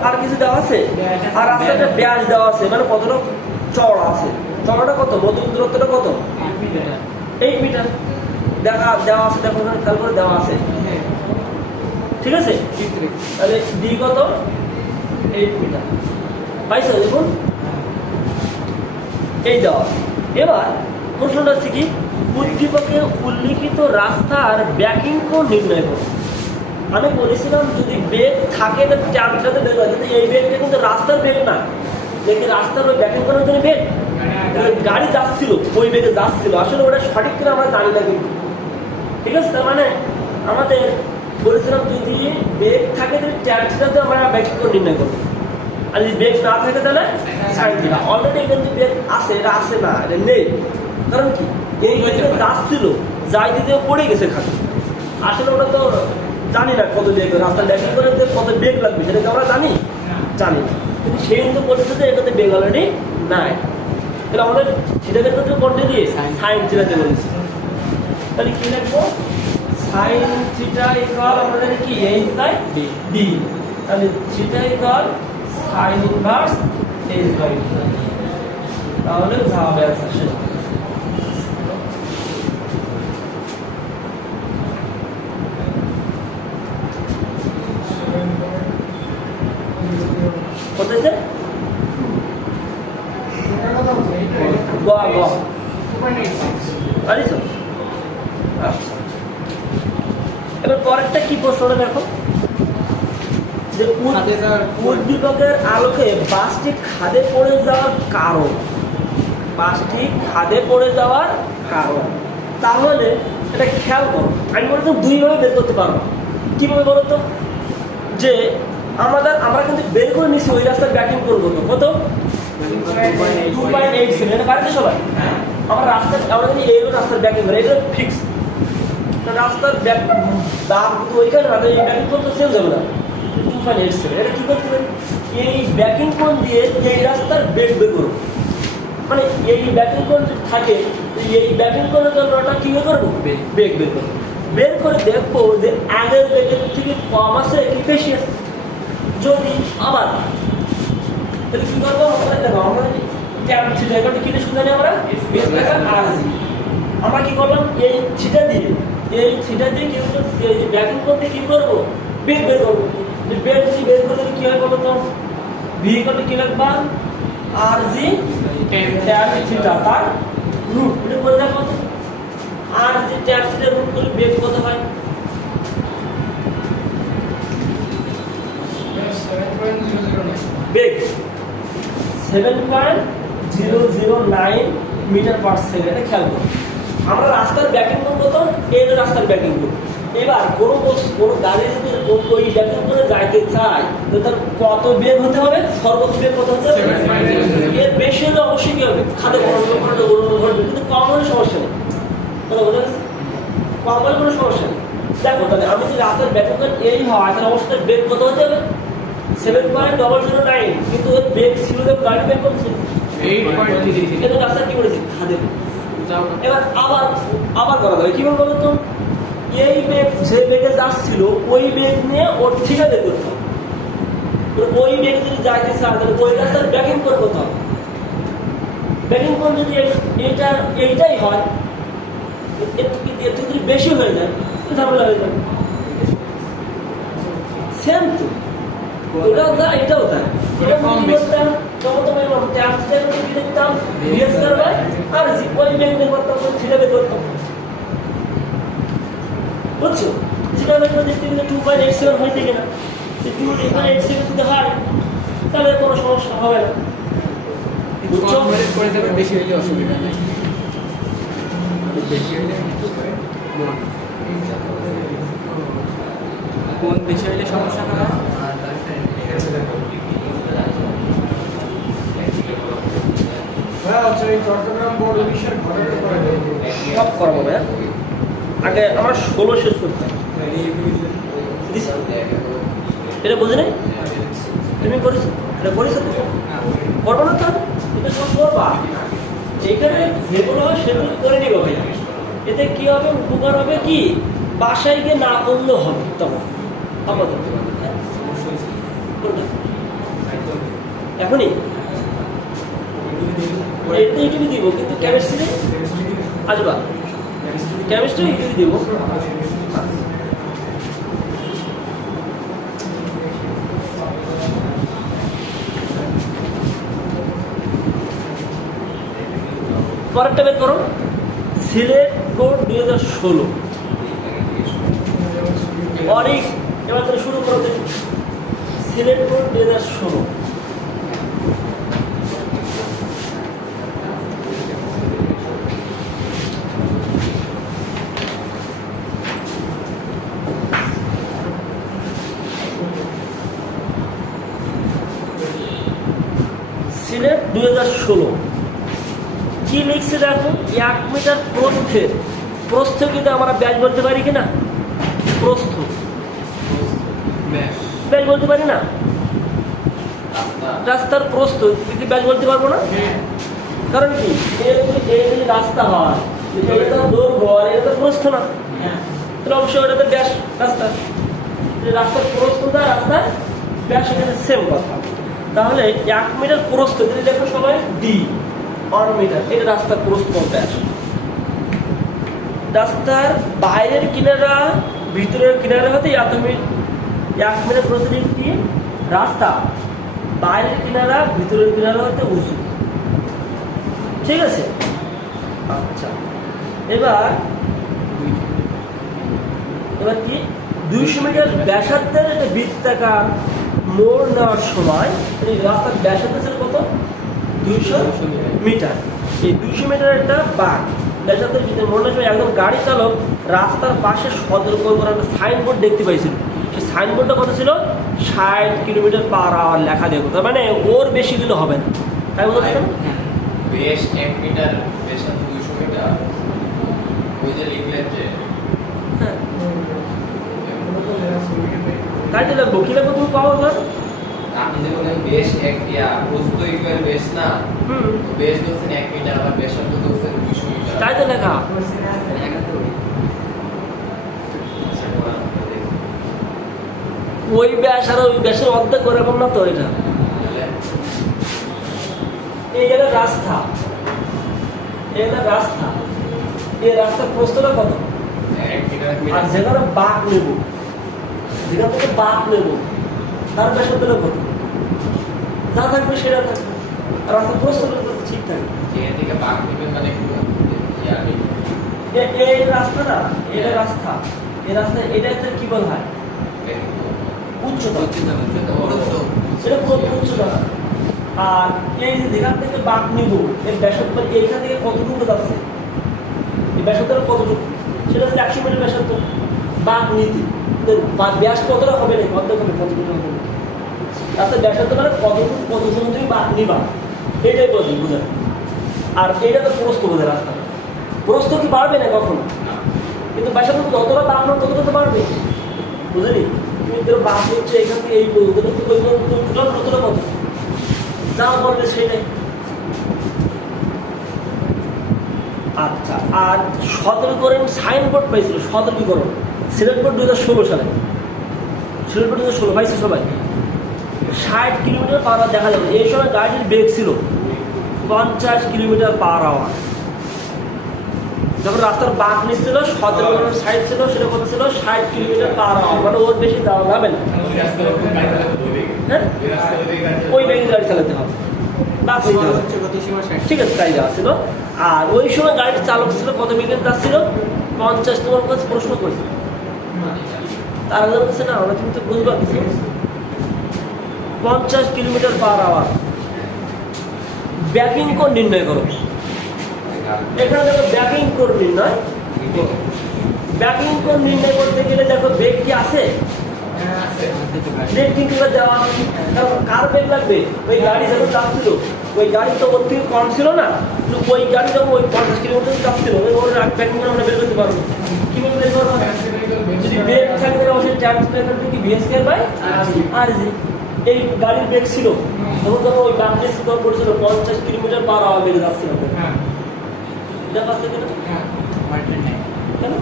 আর কিছু দেওয়া আছে, আর রাস্তাটা ব্যাস দেওয়া আছে, মানে কতটা চড়া আছে, চড়াটা কত, মধ্যম দূরত্বটা কত, 8 মিটার দেওয়া আছে, দেখো খেয়াল করে দেওয়া আছে, ঠিক আছে। তাহলে ডি কত, 8 মিটার, পাইছো? দেখুন এই দেওয়া। এবার প্রশ্নটা হচ্ছে কি, উদ্দীপকে উল্লিখিত রাস্তার ব্যাকিং কোণ নির্ণয় করো। আমি বলেছিলাম যদি বেগ থাকে ট্যাবটাতে বেগ হয়, কিন্তু এই বেগটা কিন্তু রাস্তার বেগ না, দেখি রাস্তার ওই ব্যাকিং করার জন্য বেগ, গাড়ি যাচ্ছিল ওই বেগে যাচ্ছিল, আসলে ওটা সঠিক কিনা আমরা জানি না কিন্তু, ঠিক আছে। তার মানে আমাদের বলেছিলাম যদি বেগ থাকে তাহলে ট্যাবটাতে আমরা ব্যাকিং কোণ নির্ণয় করবো, আর যদি বেগ না থাকে তাহলে সাইন থিটা। অলরেডি এখানে যে বেগ আছে, এটা আছে না, এটা নেই, কারণ কি এই বেগে যাচ্ছিল, যাই দিতে পড়ে গেছে খাতে, আসলে ওটা তো জানি না কত বেগ, রাস্তা ব্যাকিং করে কত বেগ লাগবে সেটা কি আমরা জানি না, কিন্তু সেই কিন্তু বলেছে যে এটাতে বেগ অলরেডি নাই, তাহলে আমাদের থিটা বের করতে কোনটা দিয়ে, সাইন থিটাতে বলেছি। তাহলে কি লিখবো, সাইন থিটা ইকুয়াল আমরা জানি কি এইচ বাই ডি, তাহলে theta equal sine inverse H by D, তাহলে যাবে অ্যান্সার। করতেছে এবার পরেরটা কি প্রশ্নটা দেখো, যে উদ্দীপকের আলোকে বাসটি খাদে পড়ে যাওয়ার কারণ, বাসটি খাদে পড়ে যাওয়ার কারণ, তাহলে এটা খেয়াল করো। আমি বলতাম দুইভাবে বের করতে পারবো, কিভাবে বলো তো, যে আমরা কিন্তু বের করে নিছি ওই রাস্তার ব্যাকিং করবো তো কত, 2.87, এটা পারছে সবাই। আমরা জানি এই রাস্তার ব্যাকিং করে, এটা ফিক্স রাস্তার দাম কিন্তু ওইখানে আমাদের এই ব্যাকিং কোণ তো চেঞ্জ হবে না, 2.87। এটা কি করতে হবে, এই ব্যাকিং কোণ দিয়ে এই রাস্তার বেগ বের করবো, মানে এই ব্যাকিং কোণ থাকে, এই ব্যাকিং কোণের জন্য ওটা কি বের করবো, বেগ বের করবো, বের করে দেখবো যে আগের বেগের থেকে কম আছে কি বেশি আছে। যদি আবার তাহলে কি করবো, আমরা ট্যান থিটা এটা কি লিখে জানি আমরা, বেস লেখা আরজি, আমরা কি করলাম এই থিটা দিয়ে কি করব, এই ব্যাকিং করতে কি করব, বেগ বের করব। যে বেগ যদি বের করলে কি হয় বলো তো, ভি ইকুয়াল কি লিখবা, আরজি ট্যান থিটা তার রুট, এটা করে দেখো আরজি ট্যান থিটা রুট করলে বেগ কত হয়, বেগ 7.009 মিটার পার সেকেন্ড। খেয়াল করো, আমরা রাস্তার ব্যাকিং কোণ কত, এই রাস্তার ব্যাকিং কোণ। এবার কোনো গাড়ি যদি ওই ব্যাকিং করে যাইতে চায় তো তার কত বেগ হতে হবে, সর্বোচ্চ বেগ কত হতে হবে, এর বেশি হলে অবশ্যই কি হবে, খাদে ঘটবে, কিন্তু কম হলে সমস্যা নেই, কথা বোঝা গেছে, কম হলে কোনো সমস্যা নেই। দেখো তাহলে আমি যদি রাস্তার ব্যাকিং কোণ এই হয় তাহলে অবশ্যই বেগ কত হতে হবে, 7.009, কিন্তু ওর বেগ ছিল গাড়ি বেগ করছে 8.33, কিন্তু রাস্তা কি করেছে, খাদে। এবার আবার করা যাবে, কি বলবো তো, এই বেগ যে বেগে যাচ্ছিল ওই বেগ নিয়ে ওর থিটা বের করতে হবে, ওই বেগ যদি যাইতে চায় তাহলে ওই রাস্তার ব্যাকিং কোণ কত হবে, ব্যাকিং কোণ যদি এইটাই হয়, একটু যদি বেশি হয়ে যায় ঝামেলা হয়ে যাবে, সেম তো এটাও তাই এটাও তাই, এটা কম বেশি তবে ট্যাপ থেকে কি দেখতাম, বিএস করবে আর ওই বেগ বের করতাম, থিটা বের করতাম, বুঝছো, থিটা বের করে দেখতে গেলে 2.87 হয়েছে কিনা, 2.87 যদি হয় তাহলে কোনো সমস্যা হবে না, বুঝছো, করে দেবে বেশি হলে অসুবিধা নেই, বেশি হলে কোন দেশে হইলে সমস্যা না হয়? সব করাবো ভাইয়া। আগে আমার 16 শেষ করতে হবে। দিছি? এটা বুঝে নেই তুমি করেছো, এটা করেছো তো? করবো না তো? এটা সব করবা। যেখানে যেগুলো হয় সেগুলো করে নিবো ভাইয়া। এতে কি হবে, উপকার হবে কি, বাসায় গিয়ে না করলেও হবে তখন আপাতত। কোনটা? এখনই এটা ইউটিউবে দিব, কিন্তু কেমিস্ট্রি আসবা, কেমিস্ট্রি ইউটিউবে দিব। পরেরটা বের করো, সিলেট বোর্ড 2016 অরিক। এবার তুমি শুরু করো দেখি, সিলেট বোর্ড 2016। সিলেট 2016 কি লিখছে দেখো, 1 মিটার প্রস্থের, প্রস্থ কিন্তু আমরা ব্যাস বলতে পারি কিনা, প্রস্থ ব্যাস বলতে পারি না, রাস্তার প্রস্থ কিন্তু ব্যাস বলতে পারবো না। কারণ কি, এই রাস্তা হয়, এটা দৈর্ঘ্য আর এটা প্রস্থ না, তাহলে অবশ্যই ওটা তো ব্যাস রাস্তা, রাস্তার প্রস্থটা রাস্তার ব্যাস এখানে সেম কথা। তাহলে 1 মিটার প্রস্থ যদি দেখো সবাই ডি 1 মিটার, এটা রাস্তার প্রস্থ ব্যাস। রাস্তার বাইরের কিনারা ভিতরের কিনারা হতে 1 মিটার প্রস্থ একটি রাস্তা, বাইরের কিনারা ভিতরের কিনারা হতে উঁচু, ঠিক আছে। আচ্ছা, এবার কি 200 মিটার ব্যাসার্ধের একটা বৃত্তাকার মোড় নেওয়ার সময় রাস্তার ব্যাসার্ধ ছিল কত, 200 মিটার। এই 200 মিটার একটা বাঁক ব্যাসার্ধের ভিতরে মোড় নেওয়ার সময় একদম গাড়ি চালক রাস্তার পাশে সতর্ক করার একটা সাইনবোর্ড দেখতে পাইছিল। সেই সাইনবোর্ডটা কত ছিল, 60 কিলোমিটার/আওয়ার লেখা দেখো, তার মানে ওর বেশি দিলে হবে না, তাই বলতে বেশ 1 মিটার ব্যাসার্ধ 200 মিটার, ওই যে লিখলেন যে হ্যাঁ তাই তো লাগবো, কি লাগবো তুমি পাওয়া যাবে। আপনি যে বলেন বেশ এক প্রস্থ ইকুয়াল বেশ না, তো বেশ ধরছেন 1 মিটার, আবার ব্যাসার্ধ ধরছেন 200 মিটার, তাই তো লেখা। ওই ব্যাস আর ওই ব্যাসের অর্ধেক ওরকম না তো, এটা এই গেলে রাস্তা, এটা রাস্তা, এই রাস্তার প্রস্থটা কত, 1 মিটার আর যেখানে বাঁক নেব, যেখান থেকে বাঁক নেব তার ব্যাসার্ধটা কত, যা থাকবে সেটা থাকবে, আর রাস্তার প্রস্থটা ঠিক থাকবে। যেখান থেকে বাঁক নেবেন মানে এই রাস্তা না, এটা রাস্তা, এই রাস্তা এটাতে কি বলা হয়, উচ্চতা, সেটা পুরো উচ্চতা। আর এই যেখান থেকে বাঁক নিব এর ব্যাসার্ধ, এইখান থেকে কতটুকু যাচ্ছে, এই ব্যাসার্ধটা কতটুকু, সেটা হচ্ছে 100 মিটার ব্যাসার্ধ। বাঁক নীতি ব্যাস কতটা হবে না, অর্ধেক হবে, কতটুকু হবে রাস্তার ব্যাসার্ধ মানে কতটুকু তুমি বাঁক নিবা, এটাই বলছি বুঝা। আর এইটা তো প্রস্থ বোঝে, রাস্তা প্রস্থ কি বাড়বে না কখনো, কিন্তু ব্যাসার্ধ যতটা বাঁক নেব ততটা তো বাড়বে, বুঝলি। তুমি ধরো বাঁক নিচ্ছে এখান থেকে এই পর্যন্ত, কতটা কত যা বলবে সেটাই। আচ্ছা, আর সতর্কীকরণ সাইনবোর্ড পাইছিল, সতর্কীকরণ সিলেট বোর্ড 2016 সালে, সিলেট বোর্ড 2016 পাইছে সবাই, 60 কিলোমিটার/আওয়ার দেখা যাবে। এই সময় গাড়ির বেগ ছিল 50 কিলোমিটার/আওয়ার। যখন রাস্তার বাঁক নিচ্ছিল, সতর্কীকরণ সাইড ছিল, সেটা কত ছিল, 60 কিলোমিটার/আওয়ার, মানে ওর বেশি যাওয়া যাবে না। হ্যাঁ, ওই বেগে গাড়ি চালাতে হবে, বাঁক নিতে হবে, ঠিক আছে, তাই যাওয়া ছিল। আর ওই সময় গাড়ির চালক ছিল কত বেগে যাচ্ছিল, 50। তোমার কাছে প্রশ্ন করছি, তার আগে বলছে না, আমরা তুমি তো বুঝবা কিছু, 50 কিলোমিটার/আওয়ার। ব্যাকিং কোণ নির্ণয় করো, এখানে দেখো ব্যাকিং কোণ নির্ণয়, ব্যাকিং কোণ নির্ণয় করতে গেলে দেখো বেগ কি আছে, ব্রেক কিন্তু দেওয়া আছে। কারণ কার ব্রেক লাগবে? ওই গাড়ি যখন যাচ্ছিল, ওই গাড়ি তো ওর থেকে কম ছিল না, কিন্তু ওই গাড়ি যখন ওই 50 কিলোমিটার যাচ্ছিল, ওর ব্যাকিং করে আমরা বের করতে পারবো। কিভাবে বের করবো? যদি ব্রেক থাকে অবশ্যই চার্জ ব্রেকার কি বিএসকে বাই আরজি। এই গাড়ির ব্রেক ছিল তখন যখন ওই ব্যাকলেস কল করেছিল 50 কিলোমিটার পার আওয়ার বেগে যাচ্ছিল। এটা পাচ্ছে কিনা? কেন?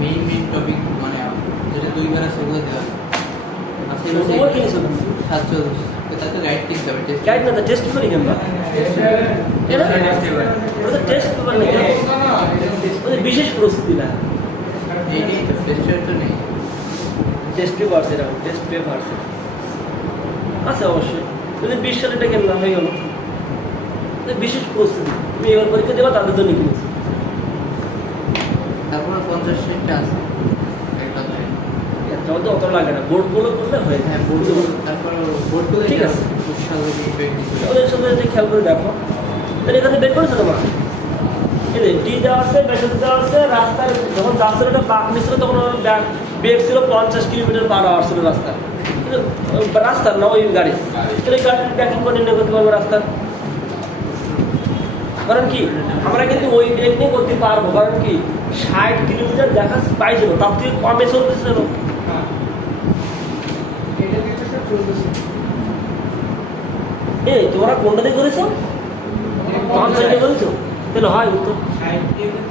মেইন টপিক মানে যেটা দুইবার সেগুলো দেওয়া ওই কিনেছো না? 740 তাতে রাইট ঠিক যাবে গাইড না টেস্ট করি কেন? এটা ওটা টেস্ট পেপার না, ওটা বিশেষ প্রস্তুতি না। এই টেস্টার তো নেই, টেস্ট পেপার সেটা টেস্ট পেপার আছে অবশ্যই। যদি 20 সালে এটা কিনলাম হয়ে গেল, বিশেষ প্রস্তুতি। তুমি এবার পরীক্ষা দেবা তাদের জন্য কিনেছি। তারপর 50 সেন্টটা আছে একটা দেয়, তাহলে তো অত লাগে না, বোর্ডগুলো করলে হয়ে যায়। হ্যাঁ বোর্ড, তারপর বোর্ডগুলো ঠিক আছে। আছে ওদের সাথে যদি খেয়াল করে দেখো, তাহলে এখানে বের করেছো তোমার এই যে টি দেওয়া আছে, ব্যাটারি দেওয়া আছে, রাস্তার যখন যাচ্ছিল একটা বাঁক নিচ্ছিল তখন ওর বেগ ছিল 50 কিলোমিটার পার আওয়ার ছিল রাস্তা, কিন্তু রাস্তার না ওই গাড়ি। তাহলে গাড়ির ব্যাকিং করে নির্ণয় করতে পারবো রাস্তার। কারণ কি আমরা কিন্তু ওই বেগ নিয়ে করতে পারবো, কারণ কি 60 কিলোমিটার দেখা পাইছিল, তার থেকে কমে চলতেছিল। এই তোমরা কোনটা দিয়ে করেছো? 50 দিয়ে করেছো? তাহলে হয় উত্তর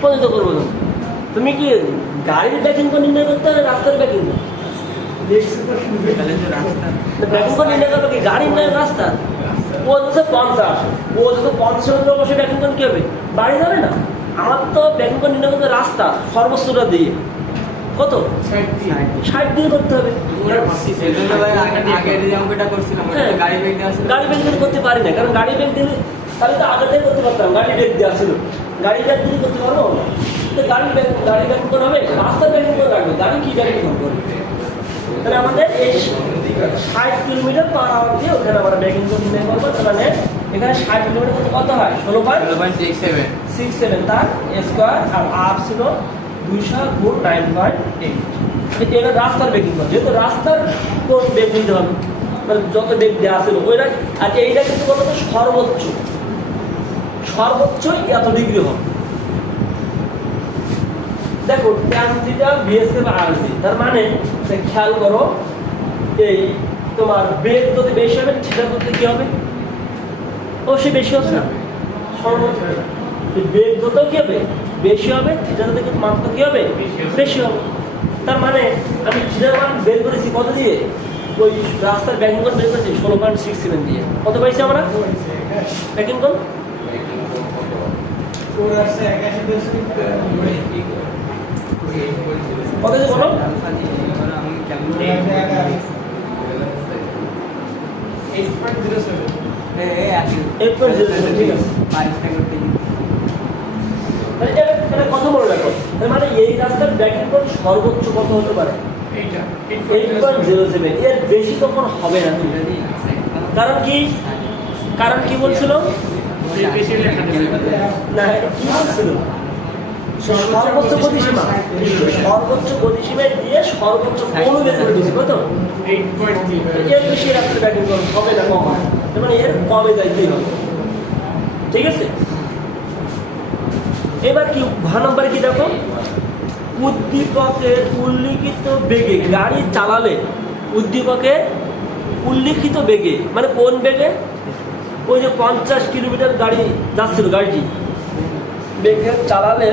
পর্যন্ত করবো না। তুমি কি গাড়ির ব্যাকিং করে নির্ণয় করতে হবে রাস্তার ব্যাকিং? ব্যাকিং করে নির্ণয় করবে কি গাড়ির নয় রাস্তা? ও হচ্ছে 50, ও যত 50 অবশ্যই ব্যাকিং করে কি হবে? বাড়ি যাবে না। আমার তো ব্যাকিং করে নির্ণয় করতে রাস্তা সর্বোচ্চটা দিয়ে কত 60 দিয়ে করতে হবে। গাড়ি ব্যাগ দিলে করতে পারি না, কারণ গাড়ি ব্যাগ দিলে তাহলে তো আগে থেকে করতে পারতাম। গাড়ি ব্যাগ দেওয়া ছিল, গাড়ি ব্যাগ দিলে করতে পারবো না। গাড়ি ব্যাকিং করে হবে, রাস্তার ব্যাকিং করে রাখবে, গাড়ি কি ব্যাকিং করবে? তাহলে আমাদের এই 60 কিলোমিটার পার আওয়ার দিয়ে ওখানে আমরা ব্যাকিং করে নির্ণয় করবো। মানে এখানে 60 কিলোমিটার কত হয়? 16.67 তার স্কোয়ার, আর আর ছিল 200 গুণ 9.8। এটা রাস্তার ব্যাকিং করবে, যেহেতু রাস্তার কোন বেগ নিতে হবে, মানে যত বেগ দেওয়া ছিল ওইটা। আর এইটা কিন্তু বলতো সর্বোচ্চ এত ডিগ্রি হবে। দেখো tan থিটা বিএসকে বা আরজি, তার মানে খেয়াল করো এই তোমার বেগ যদি বেশি হবে থিটা করতে কি হবে? অবশ্যই বেশি হবে না, সর্বোচ্চ বেগ যত কি হবে বেশি হবে, থিটা যদি মাত্রা কি হবে বেশি হবে। তার মানে আমি থিটার মান বের করেছি কত দিয়ে? ওই রাস্তার ব্যাকিং কোণ বের করেছি 16.67 দিয়ে। কত পাইছি আমরা ব্যাকিং কোণ? কত যে বলো? 8.07। ঠিক আছে, এটা কথা বলে রাখো। তার মানে এই রাস্তার ব্যাকিং কোণ সর্বোচ্চ কত হতে পারে? 8.07। এর বেশি তখন হবে না। কারণ কি বলছিল না, কি বলছিল? সর্বোচ্চ গতিসীমা দিয়ে সর্বোচ্চ কোণ বের করে দিয়েছি কত? 8.3। এর বেশি রাস্তার ব্যাকিং কোণ হবে না, কম হয়। তার মানে এর কমে যাইতেই হবে। ঠিক আছে, এবার কি ঘ নম্বরে কি দেখো? উদ্দীপকের উল্লিখিত বেগে গাড়ি চালালে, উদ্দীপকের উল্লিখিত বেগে মানে কোন বেগে? ওই যে 50 কিলোমিটার গাড়ি যাচ্ছিল, গাড়িটি বেগে চালালে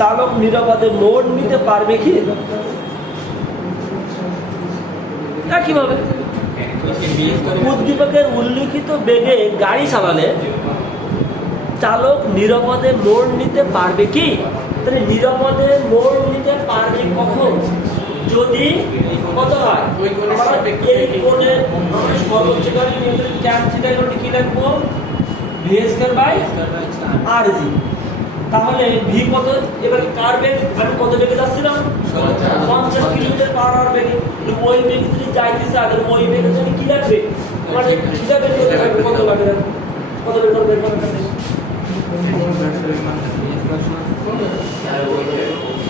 চালক নিরাপদে মোড় নিতে পারবে কি? কিভাবে? উদ্দীপকের উল্লিখিত বেগে গাড়ি চালালে চালক নিরাপদে মোড় নিতে পারবে কি? তাহলে নিরাপদে মোড় নিতে পারবে কখন? যদি কত হয়? এই কোণে আমরা সর্বোচ্চ গাড়ি tan থিটা কি লিখবো? v² by rg। তাহলে v কত? এবার কার বেগ? আমি কত বেগে যাচ্ছিলাম? 50 কিলোমিটার পার আওয়ার বেগে। ওই বেগে যদি যাইতেছে আর ওই বেগে যদি কি লাগবে? আমাদের থিটা বের করতে হবে কত লাগবে? কত বের করবে?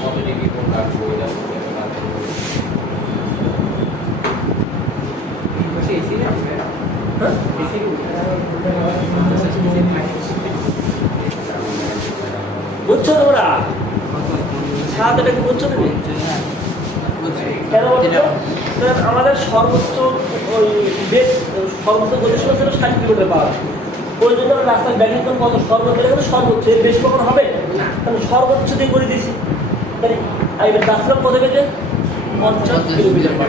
কত ডিগ্রি কোণ রাখবো এটা বলতে হবে। এসি না হ্যাঁ এসি বুঝছো তোমরা? সাদাটা কি বুঝছো তুমি? কেন বলতো? কারণ আমাদের সর্বোচ্চ ওই বেশ সর্বোচ্চ গতিশীল ছিল 60 কিলোমিটার পার। ওই জন্য রাস্তার ব্যাগিং কোণ কত সর্বোচ্চ গেলে সর্বোচ্চ এর বেশি কখন হবে না, কারণ সর্বোচ্চ দিয়ে করে দিছি। তাই এবার রাস্তার কত বেগে 50 কিলোমিটার পার।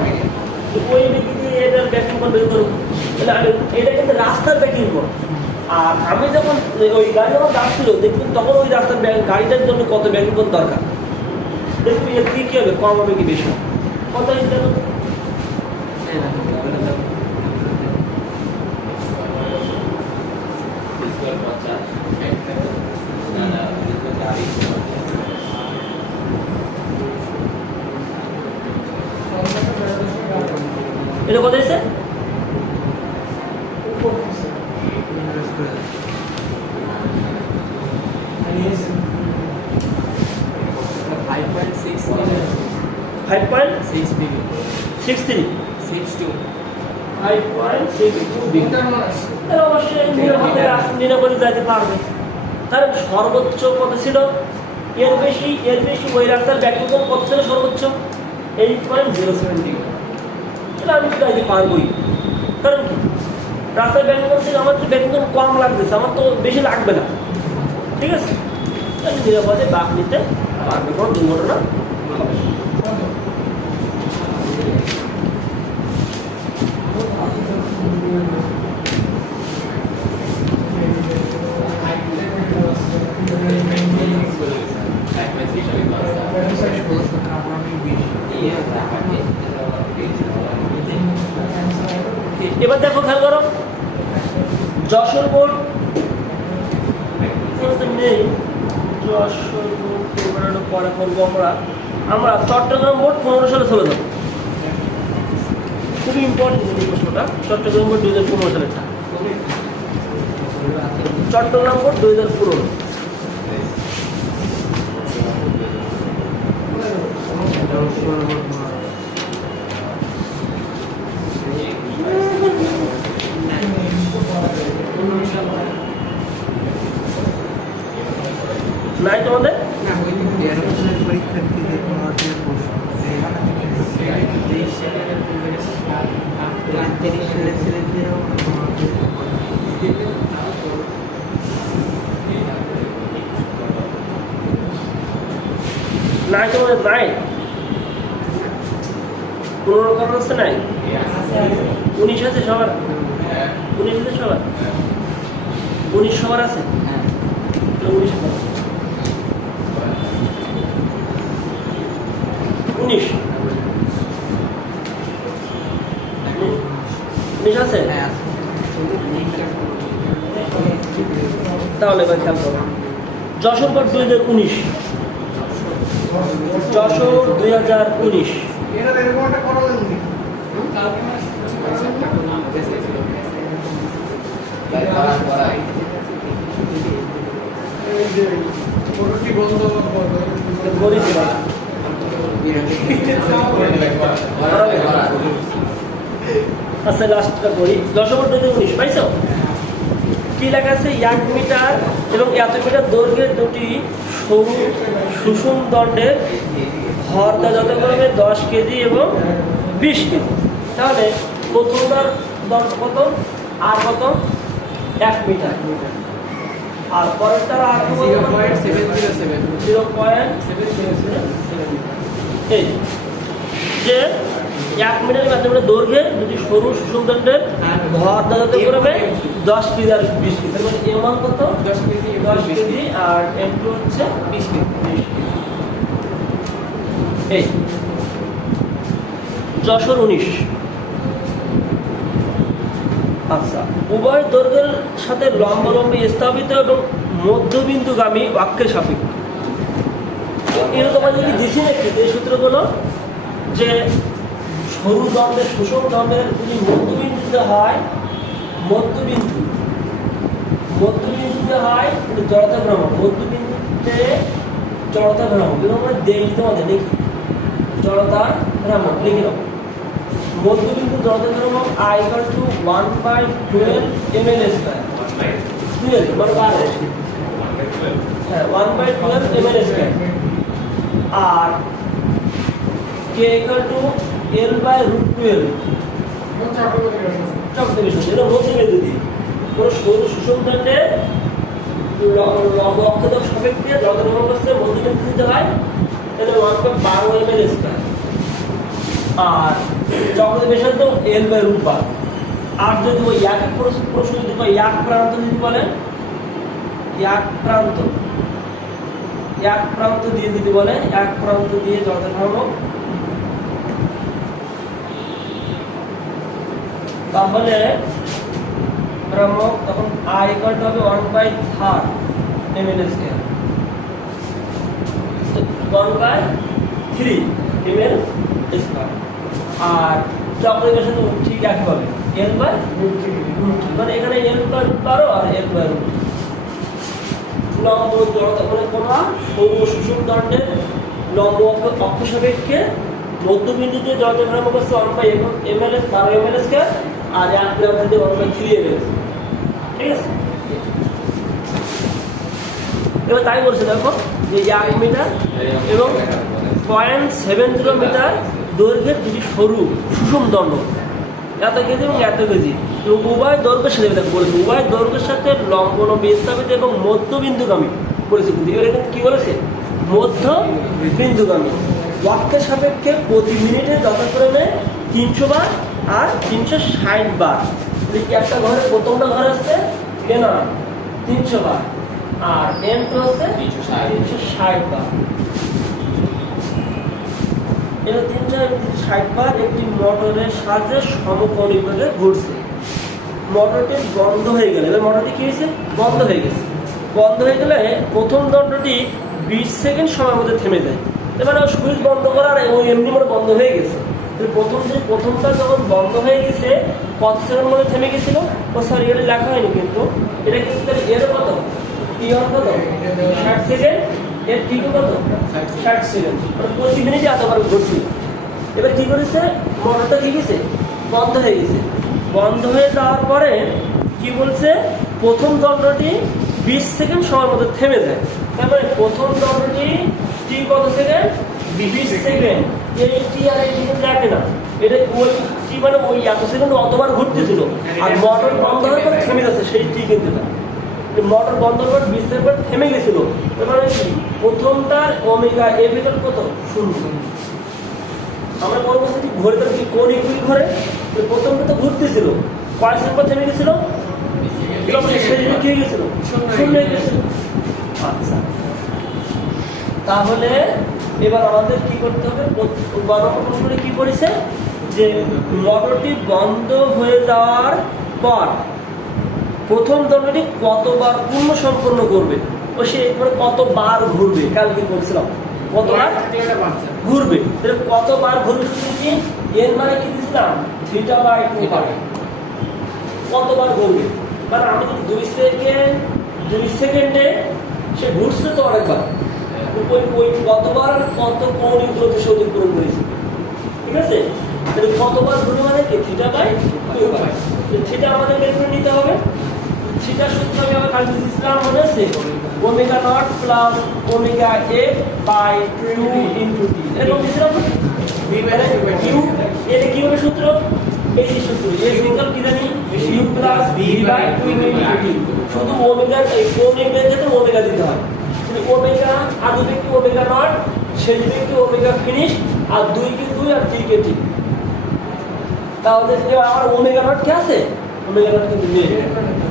ওই বেগে দিয়ে এটার ব্যাগিং কোণ বের করবো, তাহলে আমি এটা কিন্তু রাস্তার ব্যাগিং কোণ। আর আমি যখন ওই গাড়ি যখন যাচ্ছিল দেখুন তখন ওই রাস্তার গাড়িটার জন্য কত ব্যাগিং কোণ দরকার দেখুন, এর কি হবে, কম হবে কি বেশি কত দেখুন। এটা কত এসে? ফাইভ পয়েন্ট সিক্স থ্রি 5.62 তাহলে অবশ্যই নিরাপদে যাইতে পারবে। কারণ সর্বোচ্চ কত ছিল, এর বেশি ওই রাস্তার ব্যাকিং কোণ কত ছিল সর্বোচ্চ 8.07 ডিগ্রি। তাহলে আমি যাইতে পারবোই, কারণ কি রাস্তার ব্যাকিং কোণ থেকে আমার তো ব্যাকিং কোণ কম লাগতেছে, আমার তো বেশি লাগবে না, ঠিক আছে? আমি নিরাপদে বাঁক নিতে পারবে, কোনো দুর্ঘটনা হবে না। এবার দেখো খেয়াল করো, যশোর বোর্ড নেই, যশোর বোর্ড পরে করবো আমরা চট্টগ্রাম বোর্ড 15 সালে চলে যাবো। খুবই ইম্পর্টেন্ট এই প্রশ্নটা, চট্টগ্রাম বোর্ড 2015 সালেরটা, চট্টগ্রাম বোর্ড 2015। নাই তোমাদের নাই, তোমাদের নাই, কোন রকম আছে নাই? 19 আছে সবার, 19 আছে সবার, 19 সবার আছে, 19 আছে, 19 আছে। তাহলে এবার খেয়াল করো, যশোর বোর্ড 2019, যশোর 2019 আচ্ছা লাস্টটা করি। যশোর বোর্ড 2019 পাইছো? কি লেখা আছে? 1 মিটার এবং এত মিটার দৈর্ঘ্যের দুটি সরু সুষম দণ্ডের ভর দেয় যথাক্রমে 10 কেজি এবং 20 কেজি। তাহলে প্রথমটার দণ্ড কত আর কত? 1 মিটার, আর পরেরটার আর 0.707। এই যে 1 মিটারের মাধ্যমে দৈর্ঘ্যে দুটি সরু সুষম দণ্ডের ভর দেয় যথাক্রমে 10 কেজি আর 20 কেজি। তার মানে এর মান কত? 10 কেজি আর একটু হচ্ছে 20 কেজি। এই যশোর 19। আচ্ছা, উভয় দৈর্ঘ্যের সাথে লম্বালম্বী স্থাপিত এবং মধ্যবিন্দুগামী বাক্যের সাপেক্ষ। এরা তোমার যদি দিছি নাকি এই সূত্রগুলো, যে সরু দণ্ডের সুষম দণ্ডের যদি মধ্যবিন্দুতে হয়, মধ্যবিন্দুতে হয় জড়তাক্রম, মধ্যবিন্দুতে জড়তা ভ্রামক এগুলো আমরা দেখি তোমাদের দেখি জড়তা ভ্রামক লিখে নাও মধ্যবিন্দু জড়তা ভ্রামক I equal to 1/12 ml square 12 মানে 12 হ্যাঁ 1/12 ml স্কয়ার আর K equal to L/√12 চক্রবিশিষ্ট এটা মধ্যবিন্দু দিয়ে কোনো সরু সুষম দণ্ডের অক্ষদক সাপেক্ষে জড়তা ভ্রামক হচ্ছে মধ্যবিন্দু দিতে হয় তাহলে 1/12 ml স্কয়ার আর চক্রের ব্যাসার্ধ L/√12 আর যদি ওই একই প্রশ্ন যদি এক প্রান্ত যদি বলেন এক প্রান্ত দিয়ে যদি বলে এক প্রান্ত দিয়ে জড়তা ভ্রামক তাহলে ভ্রামক তখন I equal to হবে 1/3 ml স্কয়ার 1/3 ml স্কয়ার আর চক্রের ব্যাসার্ধ ঠিক একই হবে L/√3 মানে এখানে L/12 আর L/√3 লম্ব জড়তা মানে কোনা সরু সুষম দণ্ডের লম্ব অক্ষ সাপেক্ষে মধ্যবিন্দু দিয়ে জড়তা ভ্রামক হচ্ছে 1/12 ml স্কয়ার আর এক প্রান্ত দিয়ে 1/3 ml ঠিক আছে এবার তাই বলছে দেখো যে 1 মিটার এবং 0.70 মিটার দৈর্ঘ্যের দুটি সরু সুষম দণ্ড এত কেজি এবং এত কেজি এবং উভয় দৈর্ঘ্যের সাথে দেখো বলেছে উভয় দৈর্ঘ্যের সাথে লম্বন বিস্তাপিত এবং মধ্যবিন্দুগামী বলেছে কিন্তু এবার এখানে কি বলেছে মধ্যবিন্দুগামী ওয়াক্যের সাপেক্ষে প্রতি মিনিটে যথাক্রমে 300 বার আর 360 বার একটা ঘরে প্রথমটা ঘর আসছে কেন 300 বার আর এন তো হচ্ছে 360 বার এটা 360 বার একটি মোটরের সাহায্যে সমকোণীভাবে ঘুরছে মোটরটি বন্ধ হয়ে গেলে এবার মোটরটি কি হয়েছে বন্ধ হয়ে গেছে বন্ধ হয়ে গেলে প্রথম দণ্ডটি 20 সেকেন্ড সময়ের মধ্যে থেমে যায় এবারে সুইচ বন্ধ করার ওই এমনি মানে বন্ধ হয়ে গেছে প্রথমটা যখন বন্ধ হয়ে গেছে কত সেকেন্ড মধ্যে থেমে গেছিল ও সরি এটা লেখা হয়নি কিন্তু এটা কিন্তু তাহলে এর কত টি অন কত 60 সেকেন্ড এর টি কত 60 সেকেন্ড মানে প্রতি মিনিটে এতবার ঘুরছিল এবার কি করেছে মোটরটা কি গেছে বন্ধ হয়ে গেছে বন্ধ হয়ে যাওয়ার পরে কি বলছে প্রথম দণ্ডটি 20 সেকেন্ড সময়ের মধ্যে থেমে যায় তারপরে প্রথম দণ্ডটি টি কত সেকেন্ড 20 সেকেন্ড এই টি আর এই টি লাগে না এটা ওই টি মানে ওই এত সেকেন্ড অতবার ঘুরতেছিল আর মোটর বন্ধ হওয়ার পর থেমে যাচ্ছে সেই টি কিন্তু না মোটর বন্ধ হওয়ার 20 সেকেন্ড পর থেমে গেছিল এবারে কি প্রথমটার ওমেগা এ ভেতর কত 0 আমরা বলবো যে ঘড়িটা কি কোন ইকুইল ঘরে প্রথমটা তো ঘুরতেছিল কয় সেকেন্ড পর থেমে গেছিল কি হয়ে গেছিল 0 হয়ে গেছিল আচ্ছা তাহলে এবার আমাদের কি করতে হবে প্রশ্নে কি করেছে যে মোটরটি বন্ধ হয়ে যাওয়ার পর প্রথম দণ্ডটি কতবার পূর্ণ সম্পন্ন করবে ও সে মানে কতবার ঘুরবে কালকে বলছিলাম কতবার ঘুরবে তাহলে কতবার ঘুরবে শুধু কি এর মানে কি দিছিলাম θ/2 পাবে কতবার ঘুরবে মানে আমি যদি 2 সেকেন্ডে সে ঘুরছে তো অনেকবার ওই কতবার আর কত কোণিক দূরত্ব সে অতিক্রম করেছে ঠিক আছে তাহলে কতবার ঘুরবে মানে কি θ/2 পাবে সেটা আমাদের বের করে নিতে হবে সেটা সূত্র আমি আবার কালকে দিয়েছিলাম মনে আছে omega not plus omega F by 2 into T এরকম দিয়েছিলাম কিউ এটা কি হবে সূত্র এই সূত্র এ সিঙ্গেল কি জানি U plus V by 2 into T শুধু ওমেগা এই ওমেগা যেতে ওমেগা দিতে হয় মানে ওমেগা আদি ব্যক্তি ওমেগা নট শেষ ব্যক্তি ওমেগা ফিনিশ আর 2 কে 2 আর 3 কে 3 তাহলে যে আমার ওমেগা নট কি আছে ওমেগা নট কিন্তু নেই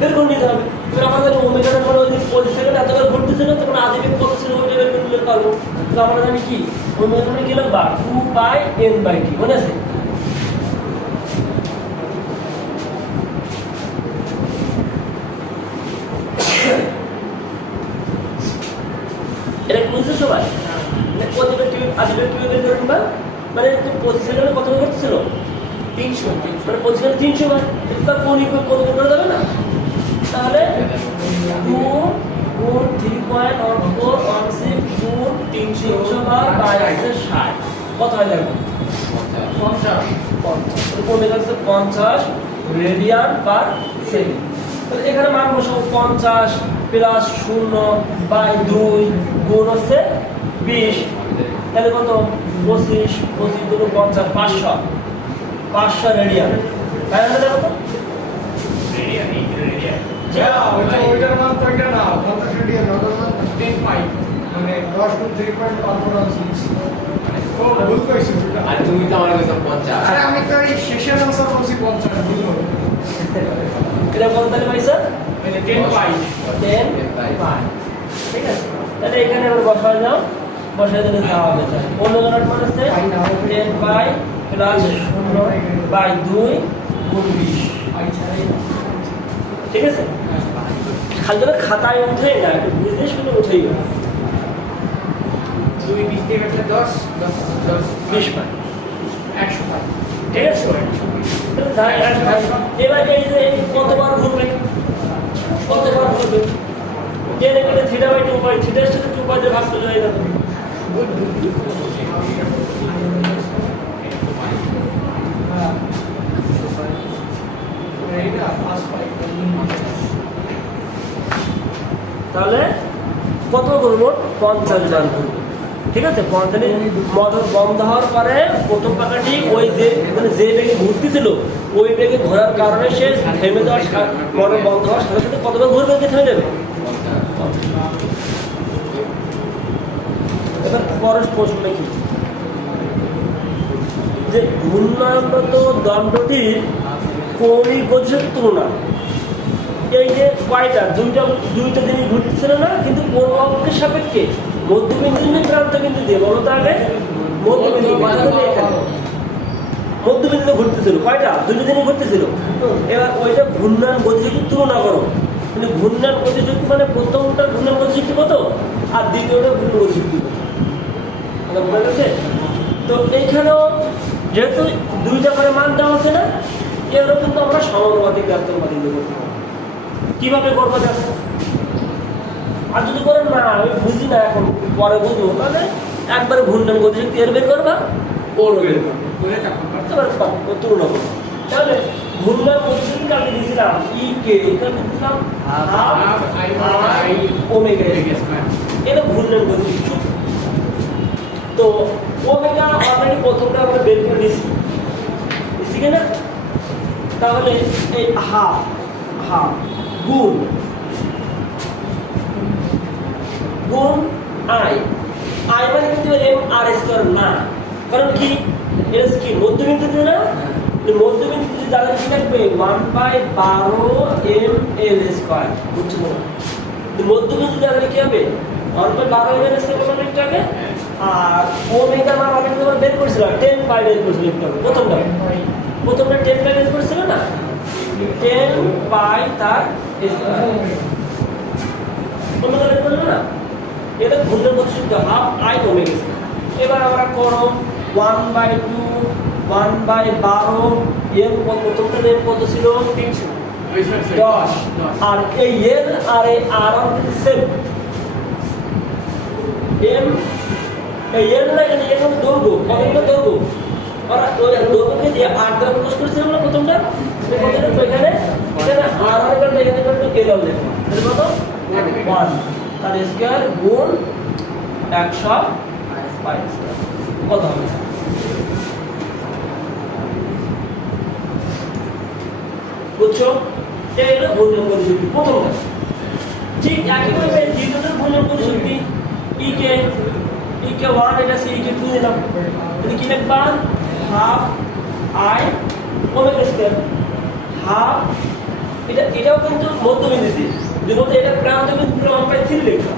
এরকম নিতে হবে এবার আমাদের ওমেগা নট মানে ওই 40 সেকেন্ড এতবার ঘুরতেছিল তখন আদি ব্যক্তি কত ছিল ওইটা বের করে নিতে পারবো তো আমরা জানি কি ওমেগা নট কি লিখবা 2 পাই n বাই t মনে আছে এটা বুঝছো সবাই মানে কত ব্যক্তি আদি ব্যক্তি বের করে নিবা মানে 25 সেকেন্ডে কত ঘুরতেছিল 300 মানে 25 সেকেন্ডে 300 বার এটা কোন ইকুয়াল কত করে যাবে না তাহলে 2 গুণ 3.1416 গুণ 3 কত হয় দেখো 50 ওমেগা হচ্ছে 50 রেডিয়ান পার সেকেন্ড। তাহলে এখানে মান বসাবো 50 প্লাস 0/2 গুণ হচ্ছে 20, তাহলে কত 25 25 গুণ 50 500 রেডিয়ান। তাই না দেখো তো ওইটার মান তো এটা না 50 রেডিয়ান না, ওটার মান 10 পাই মানে 10 টু 3.146 ও ভুল কইছিস ওটা। আর তুমি তো আমার কাছে 50 আরে আমি তো এই শেষের আনসার বলছি 50 ভুল হলো। এটা কত তাহলে পাইছো মানে 10 পাই 10 পাই, ঠিক আছে। তাহলে এখানে আমরা বসায় দাও, বসায় দিলে যা হবে তাই ওমেগা নট মানে হচ্ছে 10 পাই প্লাস 0/2 গুণ 20, ঠিক আছে। খালি করে খাতায় উঠেই না, একটু বুঝে শুনে উঠেই না। 2 20 দিয়ে কাটলে 10 10 20 পাই, 100 পাই। ঠিক আছে। তাহলে এবার এই যে এই কতবার ঘুরবে, কতবার ঘুরবে, কেটে কেটে θ/2 পাই, থিটার সাথে 2 পাই দিয়ে ভাগ করে হয়ে যাবে। এইটা 5 পাই। তাহলে কত করবো 50 বার করবো, ঠিক আছে। 50 মোটর বন্ধ হওয়ার পরে প্রথম পাখাটি ওই যে মানে যে বেগে ঘুরতেছিল ওই বেগে ঘোরার কারণে সে থেমে যাওয়ার মোটর বন্ধ হওয়ার সাথে সাথে কতবার ঘুরবে থেমে যাবে। এবার পরের প্রশ্নটা কি, যে ঘূর্ণায়নরত দণ্ডটির কৌণিক গতিশক্তির তুলনা, এই যে কয়টা দুইটা জিনিস ঘুরতেছিল না, কিন্তু কোন অক্ষের সাপেক্ষে মধ্যবিন্দু প্রান্ত কিন্তু দিয়ে বলো তো আগে মধ্যবিন্দুতে ঘুরতেছিল কয়টা, দুইটা জিনিস ঘুরতেছিল। এবার ওইটা ঘূর্ণায়ন গতিশক্তির তুলনা করো, মানে ঘূর্ণায়ন গতিশক্তি মানে প্রথমটা ঘূর্ণায়ন গতিশক্তি কত আর দ্বিতীয়টা ঘূর্ণায়ন গতিশক্তি কত, বোঝা গেছে। তো এইখানেও যেহেতু দুইটা করে মান দেওয়া আছে না, এরও কিন্তু আমরা সমানুপাতিক ব্যর্থবাদী করতে পারবো। কিভাবে করবো দেখো, আর যদি করেন না আমি বুঝি না এখন পরে বুঝবো, তাহলে একবারে ঘূর্ণায়ন গতিশক্তি এর বের করবা ওর বের করবা, তুলনা করবো। তাহলে ঘূর্ণায়ন গতিশক্তি আমি দিয়েছিলাম ই কে, এখানে দিয়েছিলাম হাফ আই ওমেগা স্কয়ার, এটা ঘূর্ণায়ন গতিশক্তি। তো ওমেগা অলরেডি প্রথমটা আমরা বের করে নিয়েছি কিনা, তাহলে এই হাফ গুণ আই মানে কিন্তু এম আর স্কয়ার না, কারণ কি এস কি মধ্যবিন্দুতে না, মধ্যবিন্দুতে যাদের কি থাকবে 1/12 এম এল স্কয়ার, বুঝছো না। মধ্যবিন্দু যাদের কি হবে 1/12 এম এল স্কয়ার বললাম একটু আগে, আর ওমেগা মান আমি কিন্তু বের করেছিলাম 10 পাই বের করেছিলাম একটু আগে, প্রথমটা 10 পাই বের করেছিল না, 10 পাই তার স্কয়ার ওমেগা বের করলো না, এটা ঘূর্ণায়ন গতিশক্তি হাফ আই ওমেগা স্কয়ার। এবার আমরা করো 1/2 1/12 এম প্রথমটা এম কত ছিল 10, আর এই এল আর এই আর সেম এম, এই এল না এখানে এর মধ্যে দৈর্ঘ্য কতটা দৈর্ঘ্য, আর ওই দৈর্ঘ্যকে দিয়ে আর দ্বারা প্রকাশ করেছিলাম না প্রথমটা, এখানে আর আর এখানে এখানে এল হবে তাহলে কত 1 তার স্কয়ার গুণ 100 পাই স্কয়ার কত হবে, বুঝছো। এটা ঘূর্ণায়ন গতিশক্তি প্রথমটা। ঠিক একইভাবে দ্বিতীয়টার ঘূর্ণায়ন গতিশক্তি ই কে 1 এটা সি কে 2 দিলাম, তাহলে কি লিখবা half I omega square, half এটাও কিন্তু মধ্যবিন্দুতে, যদি এটা প্রান্ত বিন্দু 1/3 লিখবা,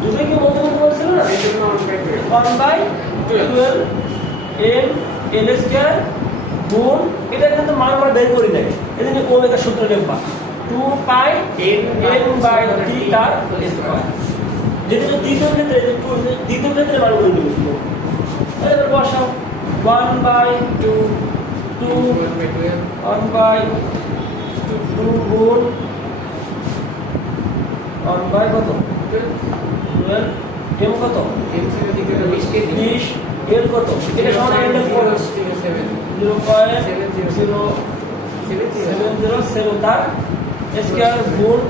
দুটোই কি মধ্যবিন্দু বলছিল না, 1/12 এম এল স্কয়ার গুণ এটা কিন্তু মান আমরা বের করি নাই, এজন্য ওমেগা সূত্র লিখবা 2 পাই n/3 তার স্কয়ার, যেটা দ্বিতীয় ক্ষেত্রে মান করে নিব। এবার বসাও 1/2 1/2 গুণ 1/কত 12 এম কত 20 এল কত এটা সমান এল কত 0.0707 তার স্কয়ার গুণ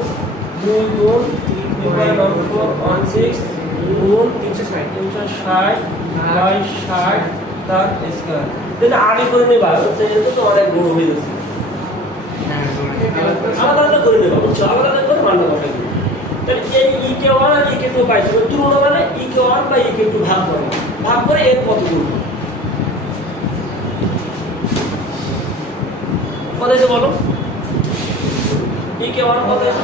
2 গুণ 3.1416 গুণ 360 বাই 60 তার স্কয়ার তাহলে আগে করে নেবা হচ্ছে এটা তো অনেক গুণ হয়ে যাচ্ছে আলাদা আলাদা করে নেবা বুঝছো আলাদা আলাদা করে মানটা বসাই দিবা তাহলে এই ek1 আর ek2 পাইছো তুলনা মানে ek1 বাই ek2 ভাগ করে এর কত গুণ কত আছে বলো ek1 কত আছে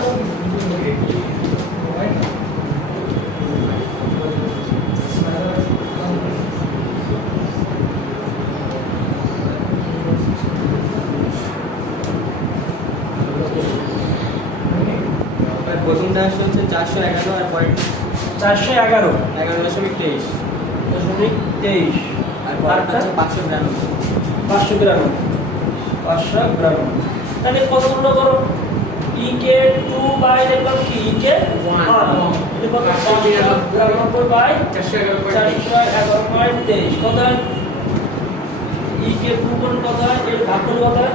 প্রথমটা আসলে হচ্ছে 411 আর পয়েন্ট 411 11.23 আর পরেরটা হচ্ছে 592 592 তাহলে কত গুণ করো ek2 বাই দেখলাম কি ek1 এটা কত 592 বাই 411.23 কত হয় ek2 কোণ কত হয় এর ভাগফল কত হয়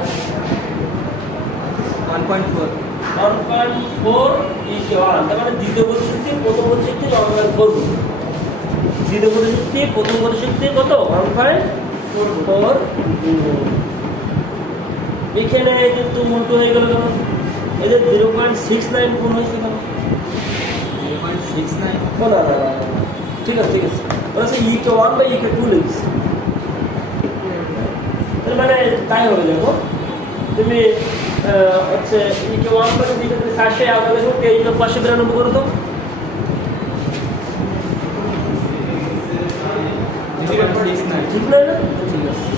1.4 1.4 ek1 তার মানে দ্বিতীয় পরিশক্তি প্রথম পরিশক্তি 1.4 দ্বিতীয় পরিশক্তি প্রথম পরিশক্তি কত 1.4 এখানে কিন্তু উল্টো হয়ে গেল কেন এই যে 0.69 গুণ হয়েছে কেন 0.69 না ঠিক আছে ওরা সে ek1 বাই ek2 লিখছে তার মানে তাই হবে দেখো তুমি হচ্ছে ek1 বাই ek2 411 23 করো তো 0.69 ঠিক না ঠিক আছে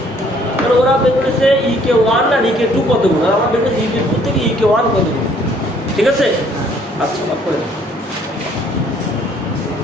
আর ওরা বের করেছে ek1 আর ek2 কত গুণ আর আমরা বের করেছি ek2 থেকে ek1 কত গুণ ঠিক আছে আচ্ছা করে